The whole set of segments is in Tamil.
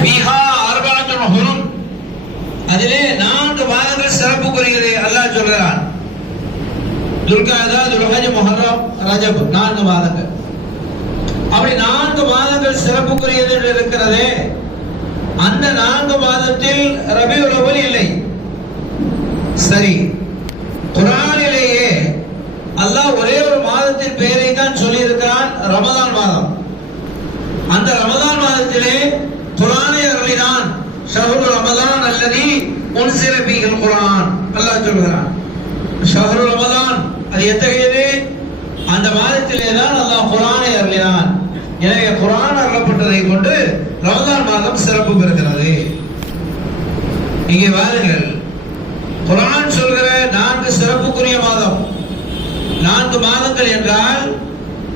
ஃபீஹா அர்பஅத்துன் ஹுரும், அதிலே 4 மாதங்கள் சிறப்புக்குரியது அல்லாஹ் சொல்கிறான். துல்காதா, துல்ஹஜ், முஹர்ரம், ரஜப் 4 மாதங்கள். அப்படி 4 மாதங்கள் சிறப்புக்குரியது என்று இருக்கிறதே, அந்த 4 மாதத்தில் ரபியுல் அவ்வல் இல்லை. சரி, குர்ஆனிலேயே அல்லாஹ் ஒரே ஒரு மாதத்தின் பெயரை தான் சொல்லி இருக்கிறான், ரமதான் மாதம். அந்த ரமதான் மாதத்திலே குர்ஆனை அருளினான். ஷஹ்ரு ரமதான் அல்லதி உன்சில ஃபீஹில் குர்ஆன், அல்லாஹ் சொல்கிறான். ஷஹ்ரு ரமதான் அது எத்தகையது? அந்த மாதத்திலே தான் அல்லாஹ் குர்ஆனை அருளினான். எனவே குர்ஆன் அருளப்பட்டதை கொண்டு ரமதான் மாதம் சிறப்பு பெறுகிறது. இங்கே வாருங்கள், குர்ஆன் சொல்கிற 4 சிறப்புக்குரிய மாதம். 4 மாதங்கள் என்றால்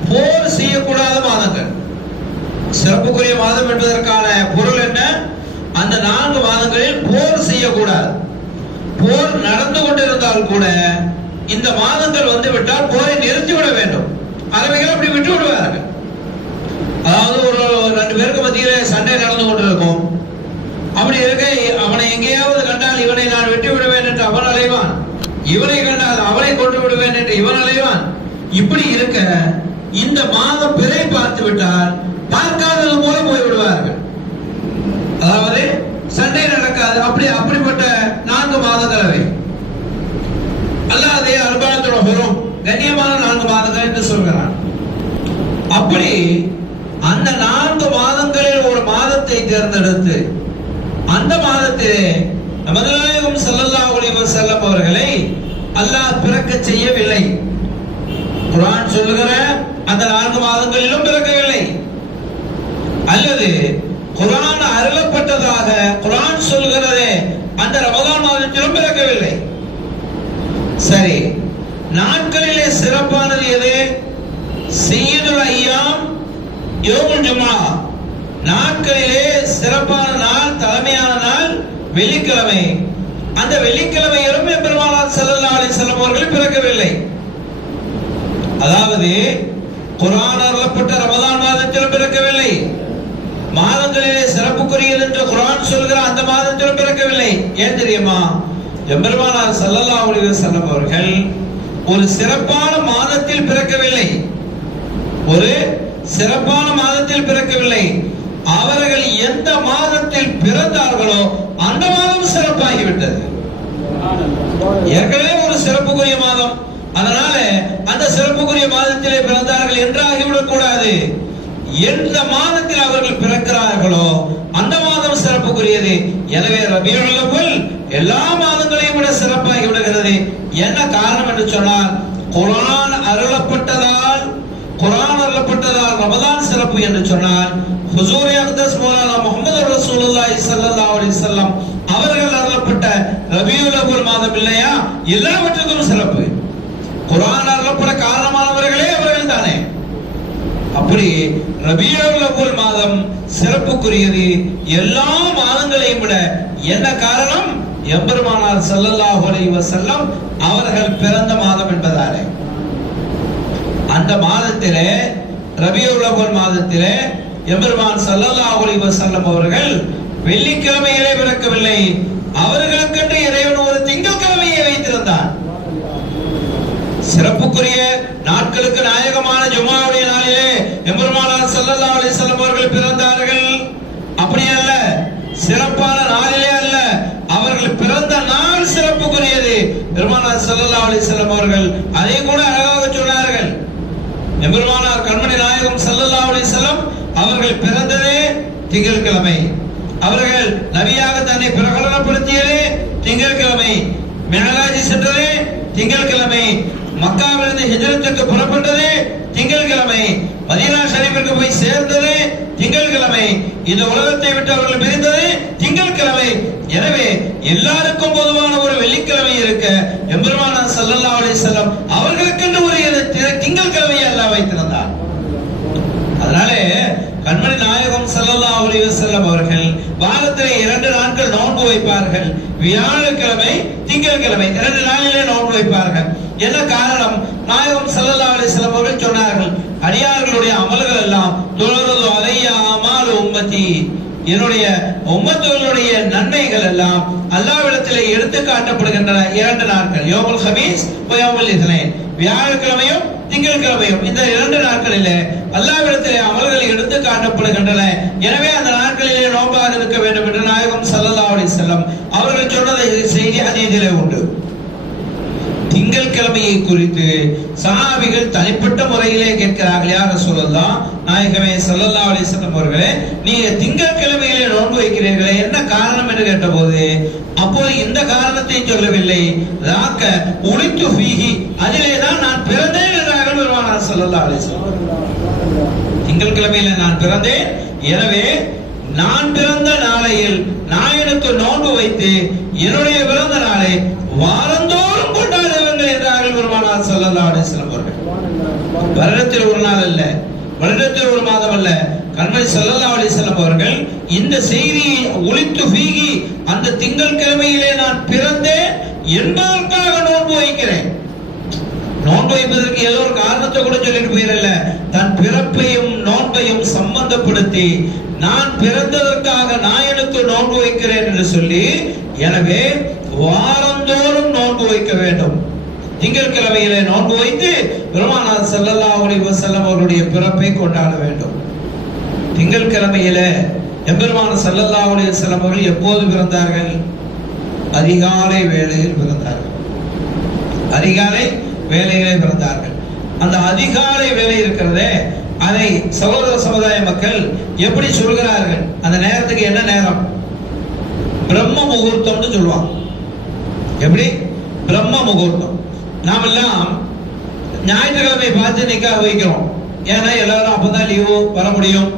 போர் செய்யக்கூடாத மாதங்கள். சிறப்புக்குரிய மாதம் என்பதற்கான பொருள் என்ன? அந்த 4 மாதங்களில் போர் செய்யக்கூடாது. போர் நடந்து கொண்டிருந்தால் கூட இந்த மாதங்கள் வந்து விட்டால் போரை நிறுத்திவிட வேண்டும். அரபிகள் அப்படி விட்டு விடுவார்கள். அதாவது ஒரு 2 பேருக்கு மத்தியிலே சண்டை நடந்து கொண்டிருக்கும். அப்படி இருக்க அவனை எங்கேயாவது கண்டால் இவனை நான் வெட்டி விடுவேன் என்று அவன் அலைவான், இவனை கண்டால் அவனை கொண்டு விடுவேன் என்று இவன் அலைவான். இப்படி இருக்க இந்த மாதம் பிறை பார்த்து விட்டால் பார்க்காதது போல போய் விடுவார்கள். அதாவது சண்டை நடக்காது. அப்படிப்பட்ட 4 மாதங்கள் அவை. அல்லாஹ் அர்பஅத்துன் ஹுரும், கண்ணியமான 4 மாதங்கள் என்று சொல்கிறான். அப்படி அந்த 4 மாதங்களில் ஒரு மாதத்தை தேர்ந்தெடுத்து அந்த மாதத்திலே நமது நாயகம் ஸல்லல்லாஹு அலைஹி வஸல்லம் அவர்களை அல்லாஹ் பிறக்க செய்யவில்லை. குர்ஆன் சொல்லுகிற அந்த 4 மாதங்களிலும் பிறக்கவில்லை. அல்லது குர்ஆன் அருளப்பட்டதாக குர்ஆன் சொல்கிறதே அந்த ரமதான் மாதத்திலும் பிறக்கவில்லை. சரி, நாட்களிலே சிறப்பானது எது? சய்யிதுல் அய்யாம் யௌமுல் ஜும்ஆ. நாட்களிலே சிறப்பான நாள், தலைமையான நாள் வெள்ளிக்கிழமை. அந்த வெள்ளிக்கிழமையிலும் பெருமானார் ஸல்லல்லாஹு அலைஹி வஸல்லம் அவர்கள் பிறக்கவில்லை. அதாவது குர்ஆன் அருளப்பட்ட ரமதான் மாதத்திலும் பிறக்கவில்லை. மாதங்களிலே சிறப்புக்குரியது என்று குர்ஆன் சொல்கிற அந்த மாதத்திலும் பிறக்கவில்லை. ஏன் தெரியுமா? எம்பெருமானார் ஸல்லல்லாஹு அலைஹி வஸல்லம் அவர்கள் ஒரு சிறப்பான மாதத்தில் பிறக்கவில்லை. ஒரு சிறப்பான மாதத்தில் பிறக்கவில்லை. அவர்கள் எந்த மாதத்தில் பிறந்தார்களோ அந்த மாதம் சிறப்பாகிவிட்டது. ஏற்கனவே ஒரு சிறப்புக்குரிய மாதம், அதனால அந்த சிறப்புக்குரிய மாதத்திலே பிறந்தார்கள் என்று ஆகிவிடக் கூடாது. எந்த மாதத்தில் அவர்கள் பிறக்கிறார்களோ அந்த மாதம் சிறப்புக்குரியது. எனவே ரபியுல் அவ்வல் எல்லா மாதங்களையும் விட சிறப்பாகி விடுகிறது. என்ன காரணம் என்று சொன்னால், குர்ஆன் அருளப்பட்டதால் ரமதான் சிறப்பு என்று சொன்னால், ஹுசூர் அக்தஸ் மௌலானா முஹம்மது ரசூலுல்லாஹி ஸல்லல்லாஹு அலைஹி வஸல்லம் அவர்கள் அருளப்பட்ட ரபியுல் அவ்வல் மாதம் இல்லையா? எல்லாவற்றுக்கும் சிறப்பு. குர்ஆன் அருளப்பட காரணமானவர்களே அவர்கள் தானே. அப்படி ரபியுல் அவ்வல் மாதம் சிறப்புக்குரியது எல்லா மாதங்களையும் விட. என்ன காரணம்? எம்பெருமானார் ஸல்லல்லாஹு அலைஹி வஸல்லம் அவர்கள் பிறந்த மாதம் என்பதாலே. அந்த மாதத்திலே, ரபியுல் அவ்வல் மாதத்திலே எம்பெருமான் ஸல்லல்லாஹு அலைஹி வஸல்லம் அவர்கள் வெள்ளிக்கிழமையிலே பிறக்கவில்லை. அவர்களுக்கென்று இறைவன் ஒரு திங்கட்கிழமையை வைத்திருந்தார். சிறப்புக்குரிய நாட்களுக்கு நாயகமான ஜும்ஆவுடைய நாளிலே எம்பெருமானார் ஸல்லல்லாஹு அலைஹி வஸல்லம் அவர்கள் பிறந்தார்கள். அப்படி அல்ல, சிறப்பான நாளிலே அல்ல, அவர்கள் பிறந்த நாள் சிறப்புக்குரியது. பெருமானார் ஸல்லல்லாஹு அலைஹி வஸல்லம் அவர்கள் அதை கூட அழகாக சொன்னார்கள். எம்பெருமானார் கண்மணி நாயகம் ஸல்லல்லாஹு அலைஹி வஸல்லம் அவர்கள் பிறந்ததே திங்கட்கிழமை. அவர்கள் நபியாக தன்னை பிரகடனப்படுத்தியதே திங்கட்கிழமை. மிஅராஜ் சென்றதே திங்கட்கிழமை. மக்காவிலிருந்து ஹிஜ்ரத்துக்கு புறப்பட்டதே திங்கட்கிழமை. மதீனா ஷரீஃபிற்கு போய் சேர்ந்ததே திங்கட்கிழமை. இந்த உலகத்தை விட்டு அவர்கள் பிரிந்ததே திங்கட்கிழமை. எனவே எல்லாருக்கும் பொதுவான ஒரு வெள்ளிக்கிழமை இருக்க எம்பெருமானார் ஸல்லல்லாஹு அலைஹி வஸல்லம் அவர்களுக்கென்று ஒரு திங்கட்கிழமையை அல்லாஹ் வைத்திருந்தார். அதனால கண்மணி நாயகம் ஸல்லல்லாஹு அலைஹி வஸல்லம் அவர்கள் வாரத்திலே 2 நாட்கள் நோன்பு வைப்பார்கள். வியாழக்கிழமை, திங்கட்கிழமை 2 நாளிலே நோன்பு வைப்பார்கள். என்ன காரணம்? நாயகம் ஸல்லல்லாஹு அலைஹி வஸல்லம் அவர்கள் சொன்னார்கள், அடியார்களுடைய அமல்கள் எல்லாம் தொழுது அலைய அமால் உம்மதி, என்னுடைய உம்மத்துகளுடைய நன்மைகள் எல்லாம் அல்லாஹ்விடத்திலே எடுத்து காட்டப்படுகின்றன. 2 நாட்கள், யௌமுல் ஹமீஸ் யௌமுல் இத்னைன், வியாழக்கிழமையும் திங்கட்கிழமையும். இந்த 2 நாட்களிலே அல்லாஹ்விடத்திலே அமல்கள் எடுத்து காட்டப்படுகின்றன. எனவே அந்த நாட்களிலே நோன்பாக இருக்க வேண்டும் என்று நாயகம் ஸல்லல்லாஹு அலைஹி வஸல்லம் அவர்கள் சொன்னதை செய்தி ஹதீஸிலே உண்டு. திங்கட்கிழமையை குறித்து சஹாபிகள் தனிப்பட்ட முறையிலே கேட்கிறார்கள், யா ரசூலல்லாஹ், நாயகமே ஸல்லல்லாஹு அலைஹி வஸல்லம் அவர்களே, நீங்க திங்கட்கிழமையிலே நோன்பு வைக்கிறீர்களே, என்ன காரணம் என்று கேட்டபோது அப்போது இந்த காரணத்தை சொல்லவில்லை. ராக்க உளித்து ஃபீஹி, அதிலே தான் நான் பிறந்தேன் என்றார்கள் பெருமானார் ஸல்லல்லாஹு அலைஹி வஸல்லம். திங்கட்கிழமையிலே நான் பிறந்தேன், எனவே நான் பிறந்த நாளையில் நாயனுக்கு நோன்பு வைத்து என்னுடைய பிறந்த நாளை வாரந்தோறும் கொண்டாடுவார்கள் என்றார்கள் பெருமானார் ஸல்லல்லாஹு அலைஹி வஸல்லம் அவர்கள். வருடத்தில் ஒரு நாள் அல்ல, வருடத்தில் ஒரு மாதம் அல்ல, கண்மணி ஸல்லல்லாஹு அலைஹி வஸல்லம் அவர்கள் இந்த செய்தியை உளித்து ஃபீஹி, அந்த திங்கட்கிழமையிலே நான் பிறந்தேன் என்பதற்காக நோன்பு வைக்கிறேன். நோன்பு வைப்பதற்கு ஏதோ ஒரு காரணத்தை கூட சொல்லிட்டு போயிடல, தன் பிறப்பையும் நோன்பையும் சம்பந்தப்படுத்தி நான் பிறந்ததற்காக நாயனுக்கு நோன்பு வைக்கிறேன் என்று சொல்லி, எனவே வாரந்தோறும் நோன்பு வைக்க வேண்டும். திங்கட்கிழமையிலே நோன்பு வைத்து பெருமானார் ஸல்லல்லாஹு அலைஹி வஸல்லம் அவருடைய பிறப்பை கொண்டாட வேண்டும். திங்கட்கிழமையிலே எம்பெருமானார் ஸல்லல்லாஹு அலைஹி வஸல்லம் அவர்கள் எப்போது பிறந்தார்கள்? அதிகாலை வேளையில் பிறந்தார்கள். அதிகாலை வேளையிலே பிறந்தார்கள். அந்த அதிகாலை வேலை இருக்கிறதே, அதை சகோதர சமுதாய மக்கள் எப்படி சொல்கிறார்கள்? அந்த நேரத்துக்கு என்ன நேரம்? பிரம்ம முகூர்த்தம்னு சொல்லுவாங்க. எப்படி? பிரம்ம முகூர்த்தம். நாம் எல்லாம் ஞாயிற்றுக்கிழமை பார்த்து நிக்காஹ் வைக்கிறோம். ஏன்னா எல்லாரும் அப்பதான் லீவு வர முடியும்,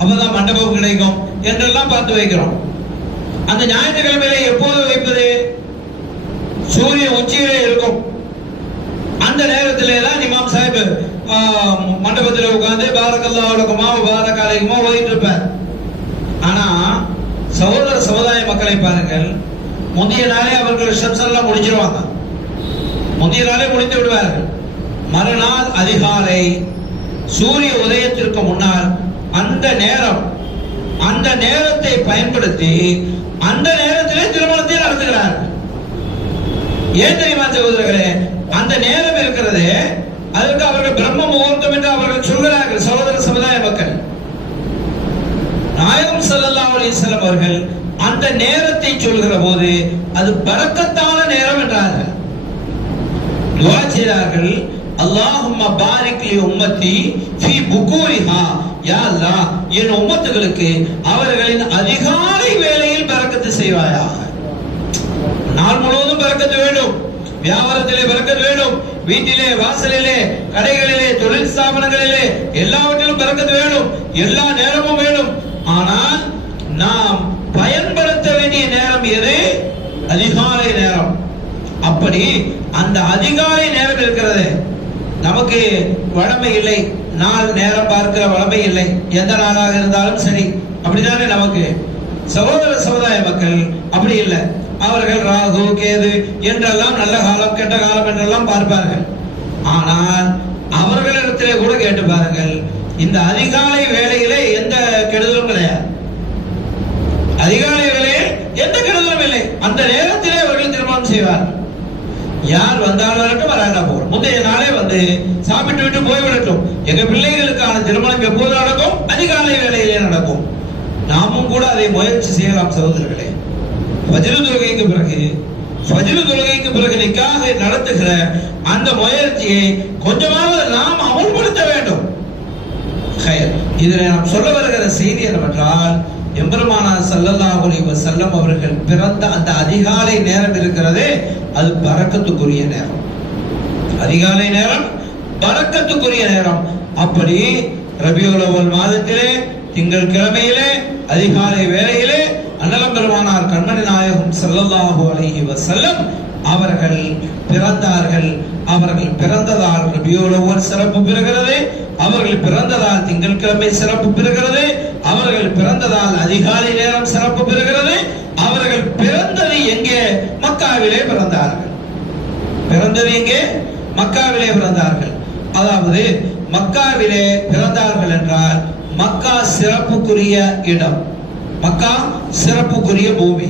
அப்பதான் மண்டபம் கிடைக்கும் என்றெல்லாம் பார்த்து வைக்கிறோம். அந்த ஞாயிற்றுக்கிழமையில எப்போது வைப்பது? சூரிய உச்சியிலே இருக்கும். அந்த நேரத்திலே தான் இமாம் சாஹிப் மண்டபத்தில் உட்கார்ந்து பாரக்கல்லாஹு லகுமா பாரக அலைக்குமா ஓதிட்டு இருப்பார். ஆனா சகோதர சமுதாய மக்களை பாருங்கள், முந்தைய நாளே அவர்கள் ரிசப்ஷன் எல்லாம் முடிச்சிருவாங்க. முந்தைய நாளே முடித்து விடுவார்கள். மறுநாள் அதிகாலை சூரிய உதயத்திற்கு முன்னால் அந்த நேரம், அந்த நேரத்தை பயன்படுத்தி அந்த நேரத்திலே திருமணத்தை நடத்துகிறார்கள். ஏன் தெரியுமா சகோதரர்களே? அந்த நேரம் இருக்கிறது, அதற்கு அவர்கள் பிரம்ம முகூர்த்தம் என்று அவர்கள் சொல்கிறார்கள். சகோதர சமுதாய மக்கள், நாயகம் ஸல்லல்லாஹு அலைஹி வஸல்லம் அவர்கள் அந்த நேரத்தை சொல்கிற போது அது பரக்கத்தான நேரம் என்றார்கள். துஆ செய்தார்கள், அல்லாஹும்ம பாரிக் லி உம்மத்தி ஃபீ புகூரிஹா, யா அல்லாஹ், என் உம்மத்துகளுக்கு அவர்களின் அதிகாலை வேளையில் பரக்கத்து செய்வாயாக. நாள் முழுவதும் பரக்கத்து வேண்டும், வியாபாரத்திலே பரக்கத்து வேண்டும், வீட்டிலே, வாசலிலே, கடைகளிலே, தொழில் ஸ்தாபனங்களிலே எல்லாவற்றிலும் பரக்கத்து வேண்டும், எல்லா நேரமும் வேண்டும். ஆனால் நாம் பயன்படுத்த வேண்டிய நேரம் எது? அதிகாலை நேரம். அப்படி அந்த அதிகாலை நேரம் இருக்கிறது, நமக்கு வழமை இல்லை, நாள் நேரம் பார்க்கிற வழமை இல்லை, எந்த நாளாக இருந்தாலும் சரி, அப்படித்தானே நமக்கு. சகோதர சமுதாய மக்கள் அப்படி இல்லை. அவர்கள் ராகு கேது என்றெல்லாம் நல்ல காலம் கெட்ட காலம் என்றெல்லாம் பார்ப்பார்கள். ஆனால் அவர்களிடத்திலே கூட கேட்டு பாருங்கள், இந்த அதிகாலை வேளையிலே எந்த கெடுதலும் கிடையாது. அதிகாலை வேளையில் எந்த கெடுதலும் இல்லை. அந்த நேரத்திலே அவர்கள் திருமணம் செய்வார்கள். யார் வந்தாலும் வரட்டும், வராண்டா போறோம், முந்தைய நாளே வந்து சாப்பிட்டு விட்டு போய்விடட்டும். எங்க பிள்ளைகளுக்கான திருமணம் எப்போது நடக்கும்? அதிகாலை வேளையிலே நடக்கும். நாமும் கூட அதை முயற்சி செய்யலாம் சகோதரர்களே. ஃபஜ்ர் தொழுகைக்கு பிறகு நிக்காஹ் நடத்துகிற அந்த முயற்சியை கொஞ்சமாவது நாம் அமல்படுத்த வேண்டும். இதில் நாம் சொல்ல வருகிற செய்தி என்னவென்றால், எம்பெருமானார் ஸல்லல்லாஹு அலைஹி வஸல்லம் அவர்கள் பிறந்த அந்த அதிகாலை நேரம் இருக்கிறதே, அது பரக்கத்துக்குரிய நேரம். அதிகாலை நேரம் பரக்கத்துக்குரிய நேரம். அப்படி ரபியுல் அவ்வல் மாதத்திலே திங்கள் கிழமையிலே அதிகாலை வேளையிலே அன்னலம் பெருமானார் கண்மணி நாயகம் ஸல்லல்லாஹு அலைஹி வஸல்லம் அவர்கள் பிறந்தார்கள். அவர்கள் பிறந்ததால் ரபியுல் அவ்வல் சிறப்பு பெறுகிறது, அவர்கள் பிறந்ததால் திங்கட்கிழமை சிறப்பு பெறுகிறது, அவர்கள் பிறந்ததால் அதிகாலை நேரம் சிறப்பு பெறுகிறது. அவர்கள் பிறந்தது எங்கே? மக்காவிலே பிறந்தார்கள். பிறந்தது எங்கே? மக்காவிலே பிறந்தார்கள். அதாவது மக்காவிலே பிறந்தார்கள் என்றால் மக்கா சிறப்புக்குரிய இடம். மக்கா சிறப்புக்குரிய பூமி.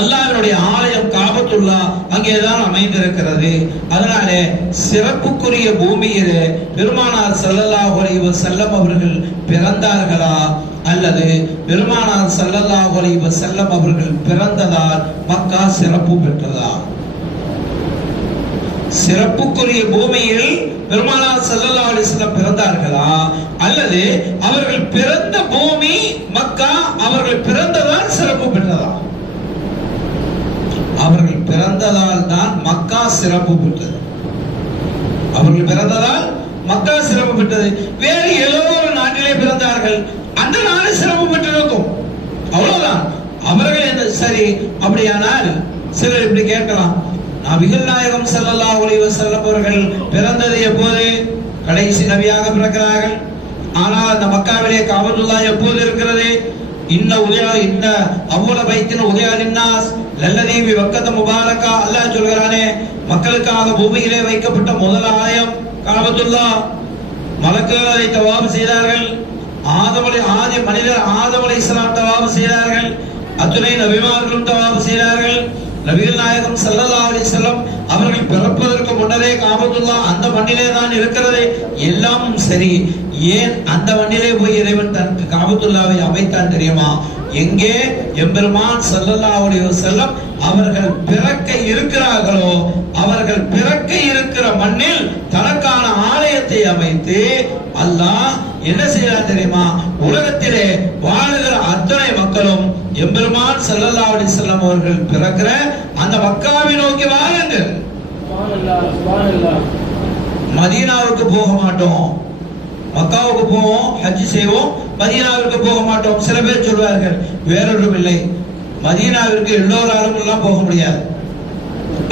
அல்லாஹ்வுடைய ஆலயம் காபத்துல்லா அங்கேதான் அமைந்திருக்கிறது. அதனால சிறப்புக்குரிய பூமியிலே பெருமானார் ஸல்லல்லாஹு அலைஹி வஸல்லம் அவர்கள் பிறந்தார்களா அல்லது பெருமானார் ஸல்லல்லாஹு அலைஹி வஸல்லம் அவர்கள் பிறந்ததால் மக்கா சிறப்பு பெற்றதா? சிறப்புக்குரிய பூமியில் பெருமானார் ஸல்லல்லாஹு அலைஹி வஸல்லம் பிறந்தார்களா அல்லது அவர்கள் பிறந்த பூமி மக்கா அவர்கள் பிறந்ததால் சிறப்பு பெற்றதா? அவர்கள் பிறந்ததால் தான் மக்கா சிறப்பு பெற்றது. அவர்கள் பிறந்ததால் மக்கா சிறப்பு பெற்றது. வேறு ஏதோ ஒரு நாட்டிலே பிறந்தார்கள், அந்த நாடு சிறப்பு பெற்றிருக்கும், அவ்வளவுதான். அவர்கள் என்ன சரி? அப்படியானால் சிலர் இப்படி கேட்கலாம், நபிகள் நாயகம் ஸல்லல்லாஹு அலைஹி வஸல்லம் அவர்கள் பிறந்தது எப்போது? கடைசி நபியாக பிறக்கிறார்கள். ஆனால் அந்த மக்காவிலே காபத்துல்லா எப்போது இருக்கிறது? இன்ன அவ்வள பைத்தின் உதயாலின்னாஸ் லல்லதி பி வக்கத முபாரக்கா. அல்லாஹ் சொல்கிறானே, மக்களுக்காக பூமியிலே வைக்கப்பட்ட முதல் ஆலயம் காபத்துல்லா. மலக்குகள் அதை தவாப் செய்தார்கள். ஆதி மனிதர் ஆதம் அலைஹிஸ்ஸலாம் தவாப் செய்தார்கள். அத்துணை நபிமார்களும் தவாப் செய்தார்கள். நபிகள் நாயகம் ஸல்லல்லாஹு அலைஹி வஸல்லம் அவர்கள் பிறப்பதற்கு முன்னரே காபத்துல்லா அந்த மண்ணிலே தான் இருக்கிறது. எல்லாம் சரி, ஏன் அந்த மண்ணிலே போய் இறைவன் தனக்கு காபத்துல்லாவை அமைத்தான் தெரியுமா? எங்கே எம்பெருமான் ஸல்லல்லாஹு அலைஹி வஸல்லம் அவர்கள் பிறக்க இருக்கிறார்களோ அவர்கள் பிறக்க இருக்கிற மண்ணில் தனக்கான ஆலயத்தை அமைத்து அல்லாஹ் என்ன செய்யறார் தெரியுமா? உலகத்திலே வாழுகிற அத்தனை மக்களும் எம்பெருமான் ஸல்லல்லாஹு அலைஹி வஸல்லம் அவர்கள் பிறக்கிற அந்த மக்காவை நோக்கி வாருங்கள். மதீனாவுக்கு போக மாட்டோம், மக்காவுக்கு போவோம், ஹஜ் செய்வோம், மதீனாவிற்கு போக மாட்டோம். சில பேர் சொல்வார்கள், வேறொன்றும் இல்லை, மதீனாவிற்கு எல்லோராலும் எல்லாம் போக முடியாது,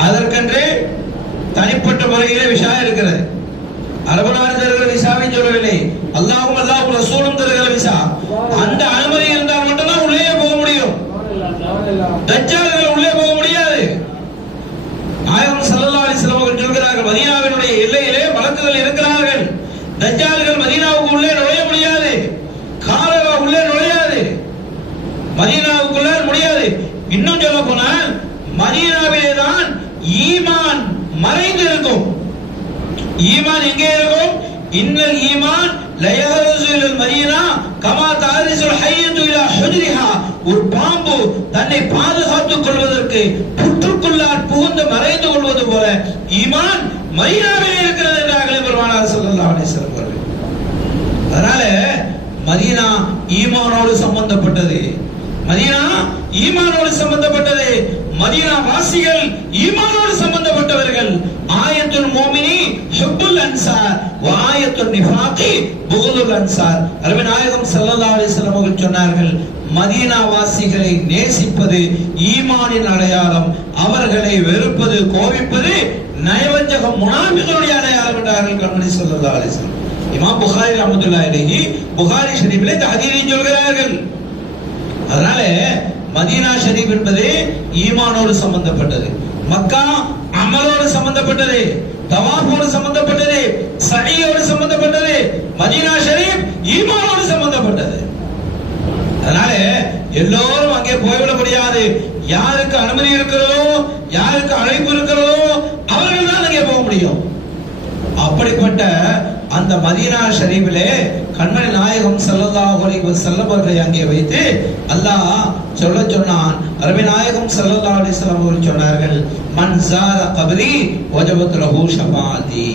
அதற்கென்றே தனிப்பட்ட முறையிலே விசா இருக்கிறது. அரபு நாடு தருகிற விசாவை சொல்லவில்லை, அல்லாஹ்வும் அல்லாஹ் ரசூலும் தருகிற விசா. அந்த அனுமதி இருந்தால் மட்டும்தான் உள்ளே போக முடியும். தஜ்ஜால்கள் உள்ளே போக முடியாது. நாயகம் ஸல்லல்லாஹு அலைஹி வஸல்லம் அவர்கள் சொல்கிறார்கள், மதீனாவினுடைய எல்லையிலே மலக்குகள் இருக்கிறார்கள். தஜ்ஜால்கள் மதீனாவுக்கு உள்ளே நுழைய முடியாது, காலவா உள்ளே நுழையாது, மதீனாவுக்குள்ள முடியாது. இன்னும் சொல்ல போனால் மதீனாவிலே தான் ஈமான் மறைந்து இருக்கும். ஈமான் எங்கே இருக்கும்? இன்னல் ஈமான் லயஹ்ருஸுல் மதீனா கமா தாரிஸுல் ஹய்யத்து இலா ஹுஜ்ரிஹா. ஒரு பாம்பு தன்னை பாதுகாத்துக் கொள்வதற்கு புற்றுக்குள்ளால் புகுந்து மறைந்து கொள்வது போல ஈமான் மதீனாவிலே இருக்கிறது என்றார்கள் பெருமானார் ஸல்லல்லாஹு அலைஹி வஸல்லம் அவர்கள். அதனால மதீனா ஈமானோடு சம்பந்தப்பட்டது, மதீனா ஈமானோடு சம்பந்தப்பட்டது, மதீனா வாசிகள் ஈமானோடு சம்பந்தப்பட்டவர்கள். ஆயத்துல் முஃமினி ஹுப்புல் அன்சார் வ ஆயத்துன் நிஃபாகி புகுதுல் அன்சார். அருமை நாயகம் ஸல்லல்லாஹு அலைஹி வஸல்லம் அவர்கள் சொன்னார்கள், மதீனா வாசிகளை நேசிப்பது ஈமானின் அடையாளம், அவர்களை வெறுப்பது கோபிப்பது நயவஞ்சகம் முனாஃபிகளுடைய அடையாளம் என்றார்கள் கண்மணி ஸல்லல்லாஹு அலைஹி வஸல்லம். இமாம் புகாரி ரஹ்மத்துல்லாஹி அலைஹி புகாரி ஷரீஃபிலே இந்த ஹதீஸை சொல்கிறார்கள். அதனால மதீனா ஷரீஃப் என்பது ஈமானோடு சம்பந்தப்பட்டது, மக்கா அமலோடு சம்பந்தப்பட்டது, தவாஃபோடு சம்பந்தப்பட்டது, சஹீயோடு சம்பந்தப்பட்டது, மதீனா ஷரீஃப் ஈமானோடு சம்பந்தப்பட்டது. அதனால எல்லோரும் அங்கே போய்விட முடியாது. யாருக்கு அனுமதி இருக்கிறதோ, யாருக்கு அழைப்பு இருக்கிறதோ அவர்கள் தான் அங்கே போக முடியும். அப்படிப்பட்ட அந்த மதீனா ஷரீஃபிலே கண்மணி நாயகம் ஸல்லல்லாஹு அலைஹி வஸல்லம் அவர்களை அங்கே வைத்து அல்லாஹ் சொல்ல சொன்னான். அருமை நாயகம் ஸல்லல்லாஹு அலைஹி வஸல்லம் அவர்கள் சொன்னார்கள், மன் ஸார கப்ரி வஜபத் லஹு ஷஃபாஅத்தி.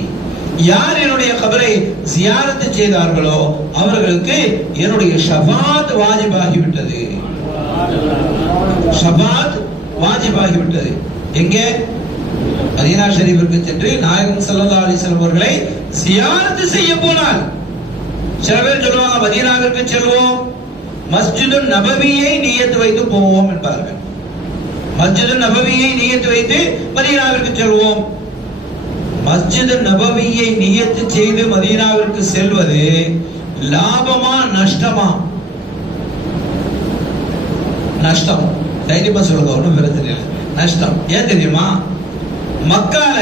யார் என்னுடைய கபரை ஜியாரத் செய்தார்களோ அவர்களுக்கு என்னுடைய ஷஃபாஅத் வாஜிபாகிவிட்டது. ஷஃபாஅத் வாஜிபாகிவிட்டது. எங்கே? மதீனா ஷரீஃபிற்கு சென்று நாயகம் ஸல்லல்லாஹு அலைஹி வஸல்லம் அவர்களை ஜியாரத் செய்ய போனால், சில பேர் சொல்லுவாங்க மதீனாவிற்கு செல்வோம், மஸ்ஜிது நபவியை நியத் வைத்து போவோம் என்பார்கள். மஸ்ஜிது நபவியை நியத் வைத்து மதீனாவிற்கு செல்வோம். மஸ்ஜிது நபவியை நியத் செய்து மதீனாவிற்கு செல்வது லாபமா நஷ்டமா? நஷ்டம். தைரியமா சொல்லுங்க, ஒன்றும் பிரச்சனை இல்லை, நஷ்டம். ஏன் தெரியுமா? மக்கால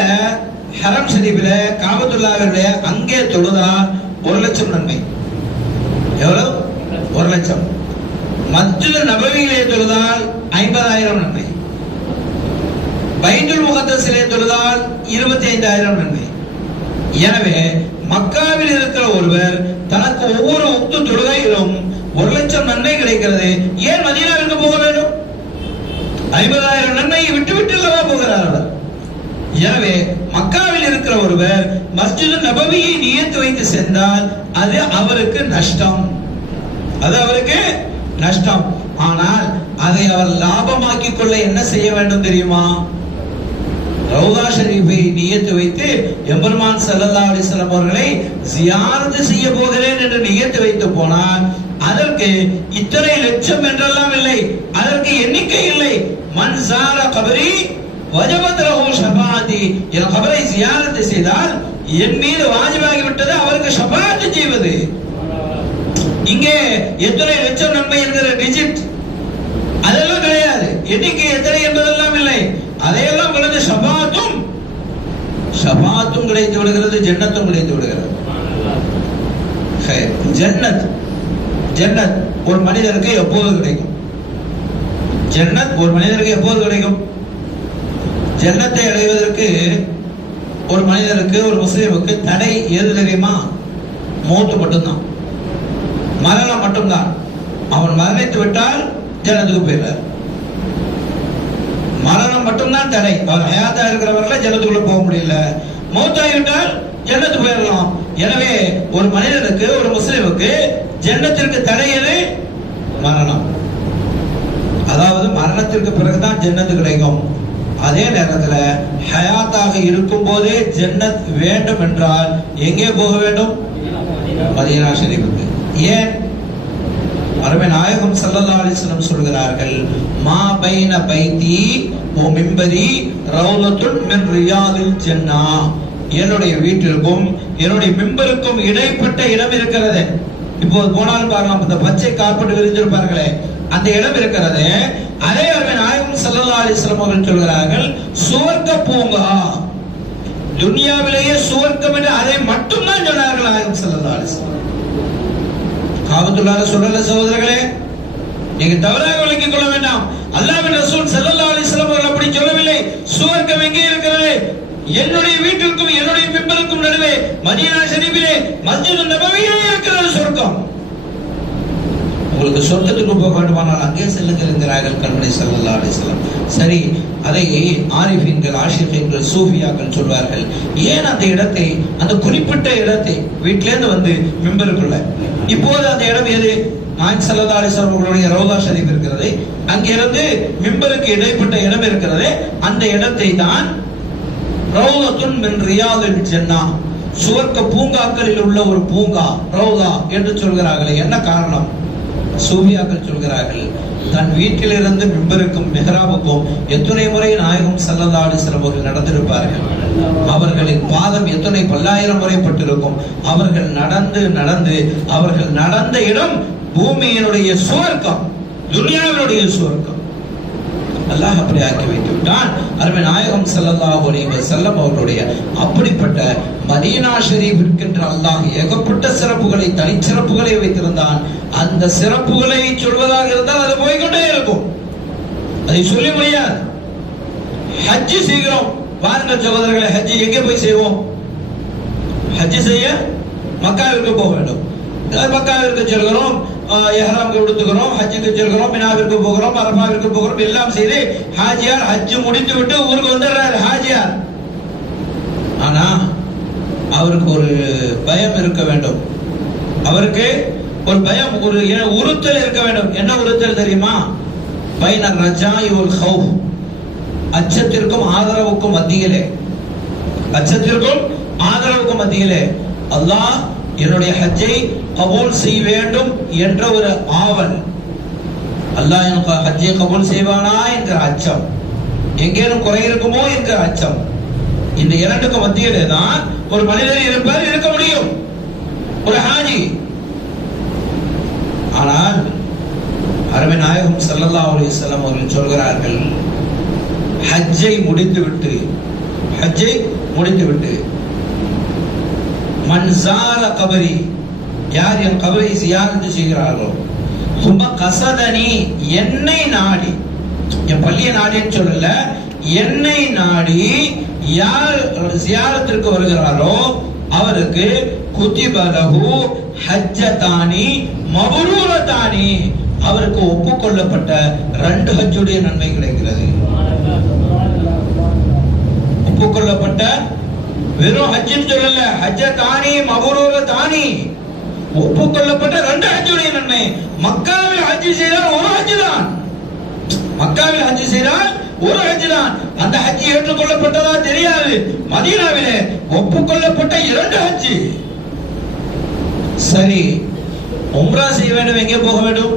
ஹரம் ஷரீஃபில காபத்துல்லாஹ்விலே அங்கே தொழுதால் 1,00,000 நன்மை. எவ்வளவு? 1,00,000. மஸ்ஜித் நபவியிலே தொழுதால் 50,000 நன்மை, பைத்துல் முகத்தஸிலே தொழுதால் 25,000 நன்மை. எனவே மக்காவில் இருக்கிற ஒருவர் தனக்கு ஒவ்வொரு உக்து தொழுகையிலும் 1,00,000 நன்மை கிடைக்கிறது. ஏன் மதீனாவிற்கு போக வேண்டும்? 50,000 நன்மையை விட்டு விட்டு அல்லவா போகிறார் அவர். எனவே மக்காவில் இருக்கிற ஒருவர் மஸ்ஜித் நபவியை நியத்து வைத்து சென்றால் அது அவருக்கு நஷ்டம், அது அவருக்கு நஷ்டம். ஆனால் அதை அவர் லாபமாக்கிக் கொள்ள என்ன செய்ய வேண்டும் தெரியுமா? ரவுதா ஷரீஃபை நியத்து வைத்து எம்பெருமான் ஸல்லல்லாஹு அலைஹி வஸல்லம் அவர்களை ஜியாரத் செய்ய போகிறேன் என்று நியத்து வைத்து போனால் அதற்கு இத்தனை லட்சம் என்றெல்லாம் இல்லை, அதற்கு எண்ணிக்கை இல்லை. மன் ஸார கபரி வஜபத் லஹு ஷஃபாஅத்தி, என் கபரை ஜியாரத் செய்தால் என் மீது வாஜிபாகி விட்டது அவருக்கு ஷஃபாஅத் செய்வது. இங்கே எத்தனை லட்சம் நன்மை என்கிற டிஜிட் அதெல்லாம் கிடையாது, எண்ணிக்கை எத்தனை என்பதெல்லாம் இல்லை. அதையெல்லாம் விழுந்து ஷஃபாஅத்தும் கிடைத்து விடுகிறது, ஜன்னத்தும் கிடைத்து விடுகிறது. ஜன்னத் ஒரு மனிதருக்கு எப்போது கிடைக்கும்? ஜன்னத் ஒரு மனிதருக்கு எப்போது கிடைக்கும்? ஜன்னத்தை அடைவதற்கு ஒரு மனிதருக்கு, ஒரு முஸ்லிமுக்கு தடை எது தெரியுமா? மௌத் மட்டும்தான், மரணம் மட்டும்தான். அவன் மரணித்து விட்டால் ஜன்னத்துக்கு போயிடுறார். மரணம் மட்டும்தான் தடை. அவர் ஹயாத்தா இருக்கிறவர்கள் ஜன்னத்துக்குள்ள போக முடியல, மௌத்தாகிவிட்டால் ஜன்னத்து போயிடலாம். எனவே ஒரு மனிதனுக்கு, ஒரு முஸ்லிமுக்கு ஜன்னத்திற்கு தடை எது? மரணம். அதாவது மரணத்திற்கு பிறகுதான் ஜன்னத்து கிடைக்கும். அதே நேரத்தில் ஹயாத்தாக இருக்கும் போதே ஜன்னத் வேண்டும் என்றால் எங்கே போக வேண்டும்? மதீனா ஷரீஃபுக்கு. ஏன்? அருமை நாயகம் ஸல்லல்லாஹு அலைஹி வஸல்லம் சொல்கிறார்கள், மா பைன பைத்தி வ மிம்பரி ரௌலத்துன் மின் ரியாதில் ஜன்னா. என்னுடைய வீட்டிற்கும் என்னுடைய மிம்பருக்கும் இடைப்பட்ட இடம் இருக்கிறது. இப்போது போனால் பார்க்கலாம், இந்த பச்சை கார்பெட் விரிந்திருப்பார்களே, அந்த இடம் இருக்கிறது. அதே அருமை நாயகம் ஸல்லல்லாஹு அலைஹி வஸல்லம் அவர்கள் சொல்கிறார்கள், சுவர்க்க பூங்கா. துனியாவிலேயே சுவர்க்கம் என்று அதை மட்டும்தான் சொன்னார்கள் நாயகம் ஸல்லல்லாஹு அலைஹி வஸல்லம். காபத்துல்லாஹ் சொல்லல சகோதரர்களே, நீங்க தவறாக விளங்கிக் கொள்ள வேண்டாம். அல்லாஹ்வின் ரசூல் ஸல்லல்லாஹு அலைஹி வஸல்லம் அவர்கள் அப்படி சொல்லவில்லை. சுவர்க்கம் எங்கே இருக்கிறது? என்னுடைய வீட்டிற்கும் என்னுடைய மிம்பருக்கும் நடுவே மதீனா ஷரீஃபிலே மஸ்ஜித் நபவியிலே இருக்கிறது சொர்க்கம். உங்களுக்கு சொர்க்கத்துக்கு போக வேண்டுமானால் அங்கே செல்லுங்கள் என்கிறார்கள் கண்மணி ஸல்லல்லாஹு அலைஹி வஸல்லம். சரி, அதை ஆரிஃபீன்கள், ஆஷிகீன்கள், சூஃபியாக்கள் சொல்வார்கள். ஏன் அந்த இடத்தை, அந்த குறிப்பிட்ட இடத்தை வீட்டிலேருந்து வந்து மிம்பருக்குள்ள, இப்போது அந்த இடம் எது? நாயகம் ஸல்லல்லாஹு அலைஹி வஸல்லம் அவர்களுடைய ரௌதா ஷரீஃப் இருக்கிறது, அங்கிருந்து மிம்பருக்கு இடைப்பட்ட இடம் இருக்கிறது. அந்த இடத்தை தான் ரௌலத்துன் மின் ரியாதில் ஜன்னா, சுவர்க்க பூங்காக்களில் உள்ள ஒரு பூங்கா, ரௌதா என்று சொல்கிறார்களே. என்ன காரணம்? சூஃபியாக்கள் சொல்கிறார்கள், தன் வீட்டிலிருந்து மிம்பருக்கும் மிஹ்ராபுக்கும் எத்தனை முறை நாயகம் ஸல்லல்லாஹு அலைஹி வஸல்லம் அவர்கள் நடந்திருப்பார்கள். அவர்களின் பாதம் எத்தனை பல்லாயிரம் முறை பட்டிருக்கும். அவர்கள் நடந்து நடந்து அவர்கள் நடந்த இடம் பூமியினுடைய சுவர்க்கம், துனியாவினுடைய சுவர்க்கம். அல்லாஹ் அப்படி ஆக்கி வைத்து விட்டான். அருமை நாயகம் ஸல்லல்லாஹு அலைஹி வஸல்லம் அவர்களுடைய அப்படிப்பட்ட மதீனா ஷரீஃபிற்கென்று அல்லாஹ் ஏகப்பட்ட சிறப்புகளை, தனிச்சிறப்புகளை வைத்திருந்தான். அந்த சிறப்புகளை சொல்வதாக இருந்தால் அது போய்கொண்டே இருக்கும், அதை சொல்லி முடியாது. ஹஜ் செய்கிறோம், வாருங்கள் சகோதரர்களை, ஹஜ் எங்கே போய் செய்வோம்? ஹஜ் செய்ய மக்காவிற்கு போக வேண்டும். மக்காவிற்கு செல்கிறோம், இஹ்ராம் உடுத்துகிறோம், ஹஜ்ஜுக்கு செல்கிறோம், மினாவிற்கு போகிறோம், அரஃபாவிற்கு போகிறோம், எல்லாம் செய்து ஹாஜியார் ஹஜ் முடித்து விட்டு ஊருக்கு வந்துடுறாரு ஹாஜியார். ஆனா அவருக்கு ஒரு பயம் இருக்க வேண்டும், அவருக்கு ஒரு பயம், ஒரு உறுத்தல் இருக்க வேண்டும். என்ன உறுத்தல் தெரியுமா? பைன ரஜாஇ வல் ஹௌஃப், அச்சத்திற்கும் ஆதரவுக்கும் மத்தியிலே, அச்சத்திற்கும் ஆதரவுக்கும் மத்தியிலே அல்லாஹ் என்னுடைய ஹஜ்ஜை கபூல் செய்ய வேண்டும் என்ற ஒரு ஆவல். அல்லாஹ் எனக்கு ஹஜ்ஜை கபூல் செய்வானா என்ற அச்சம், எங்கேனும் குறை இருக்குமோ என்ற அச்சம். இந்த இரண்டுக்கும் மத்தியிலே தான் ஒரு மனிதர் இருப்பார், இருக்க முடியும், ஒரு ஹாஜி. ஆனால் அருமை நாயகம் ஸல்லல்லாஹு அலைஹி வஸல்லம் அவர்கள் சொல்கிறார்கள், ஹஜ்ஜை முடித்துவிட்டு மன் ஸார கபரி, யார் என் கபரை ஜியாரத் செய்கிறார்களோ, சும்மா கசதனி என்னை நாடி, என் பள்ளியை நாடின்னு சொல்லல, என்னை நாடி யார் ஜியாரத்திற்கு வருகிறாரோ அவருக்கு குதிபலஹு ஹஜ்ஜதானி மப்ரூரதானி, அவருக்கு ஒப்புக்கொள்ளப்பட்ட 2 ஹஜ்ஜுடைய நன்மை கிடைக்கிறது. ஒப்புக்கொள்ளப்பட்ட வெறும் ஹஜ்ஜின்னு சொல்லல, ஹஜ்ஜதானி மப்ரூரதானி, ஒப்புக்கொள்ளப்பட்ட 2 ஹஜ்ஜுடைய நன்மை. மக்காவில் ஹஜ் செய்தால் 1 ஹஜ் தான், மக்காவில் ஹஜ் செய்தால் 1 ஹஜ் தான். அந்த ஹஜ் ஏற்றுக்கொள்ளப்பட்டதா தெரியாது. மதீனாவிலே ஒப்புக்கொள்ளப்பட்ட 2 ஹஜ். சரி, உம்ரா செய்ய வேண்டும், எங்கே போக வேண்டும்?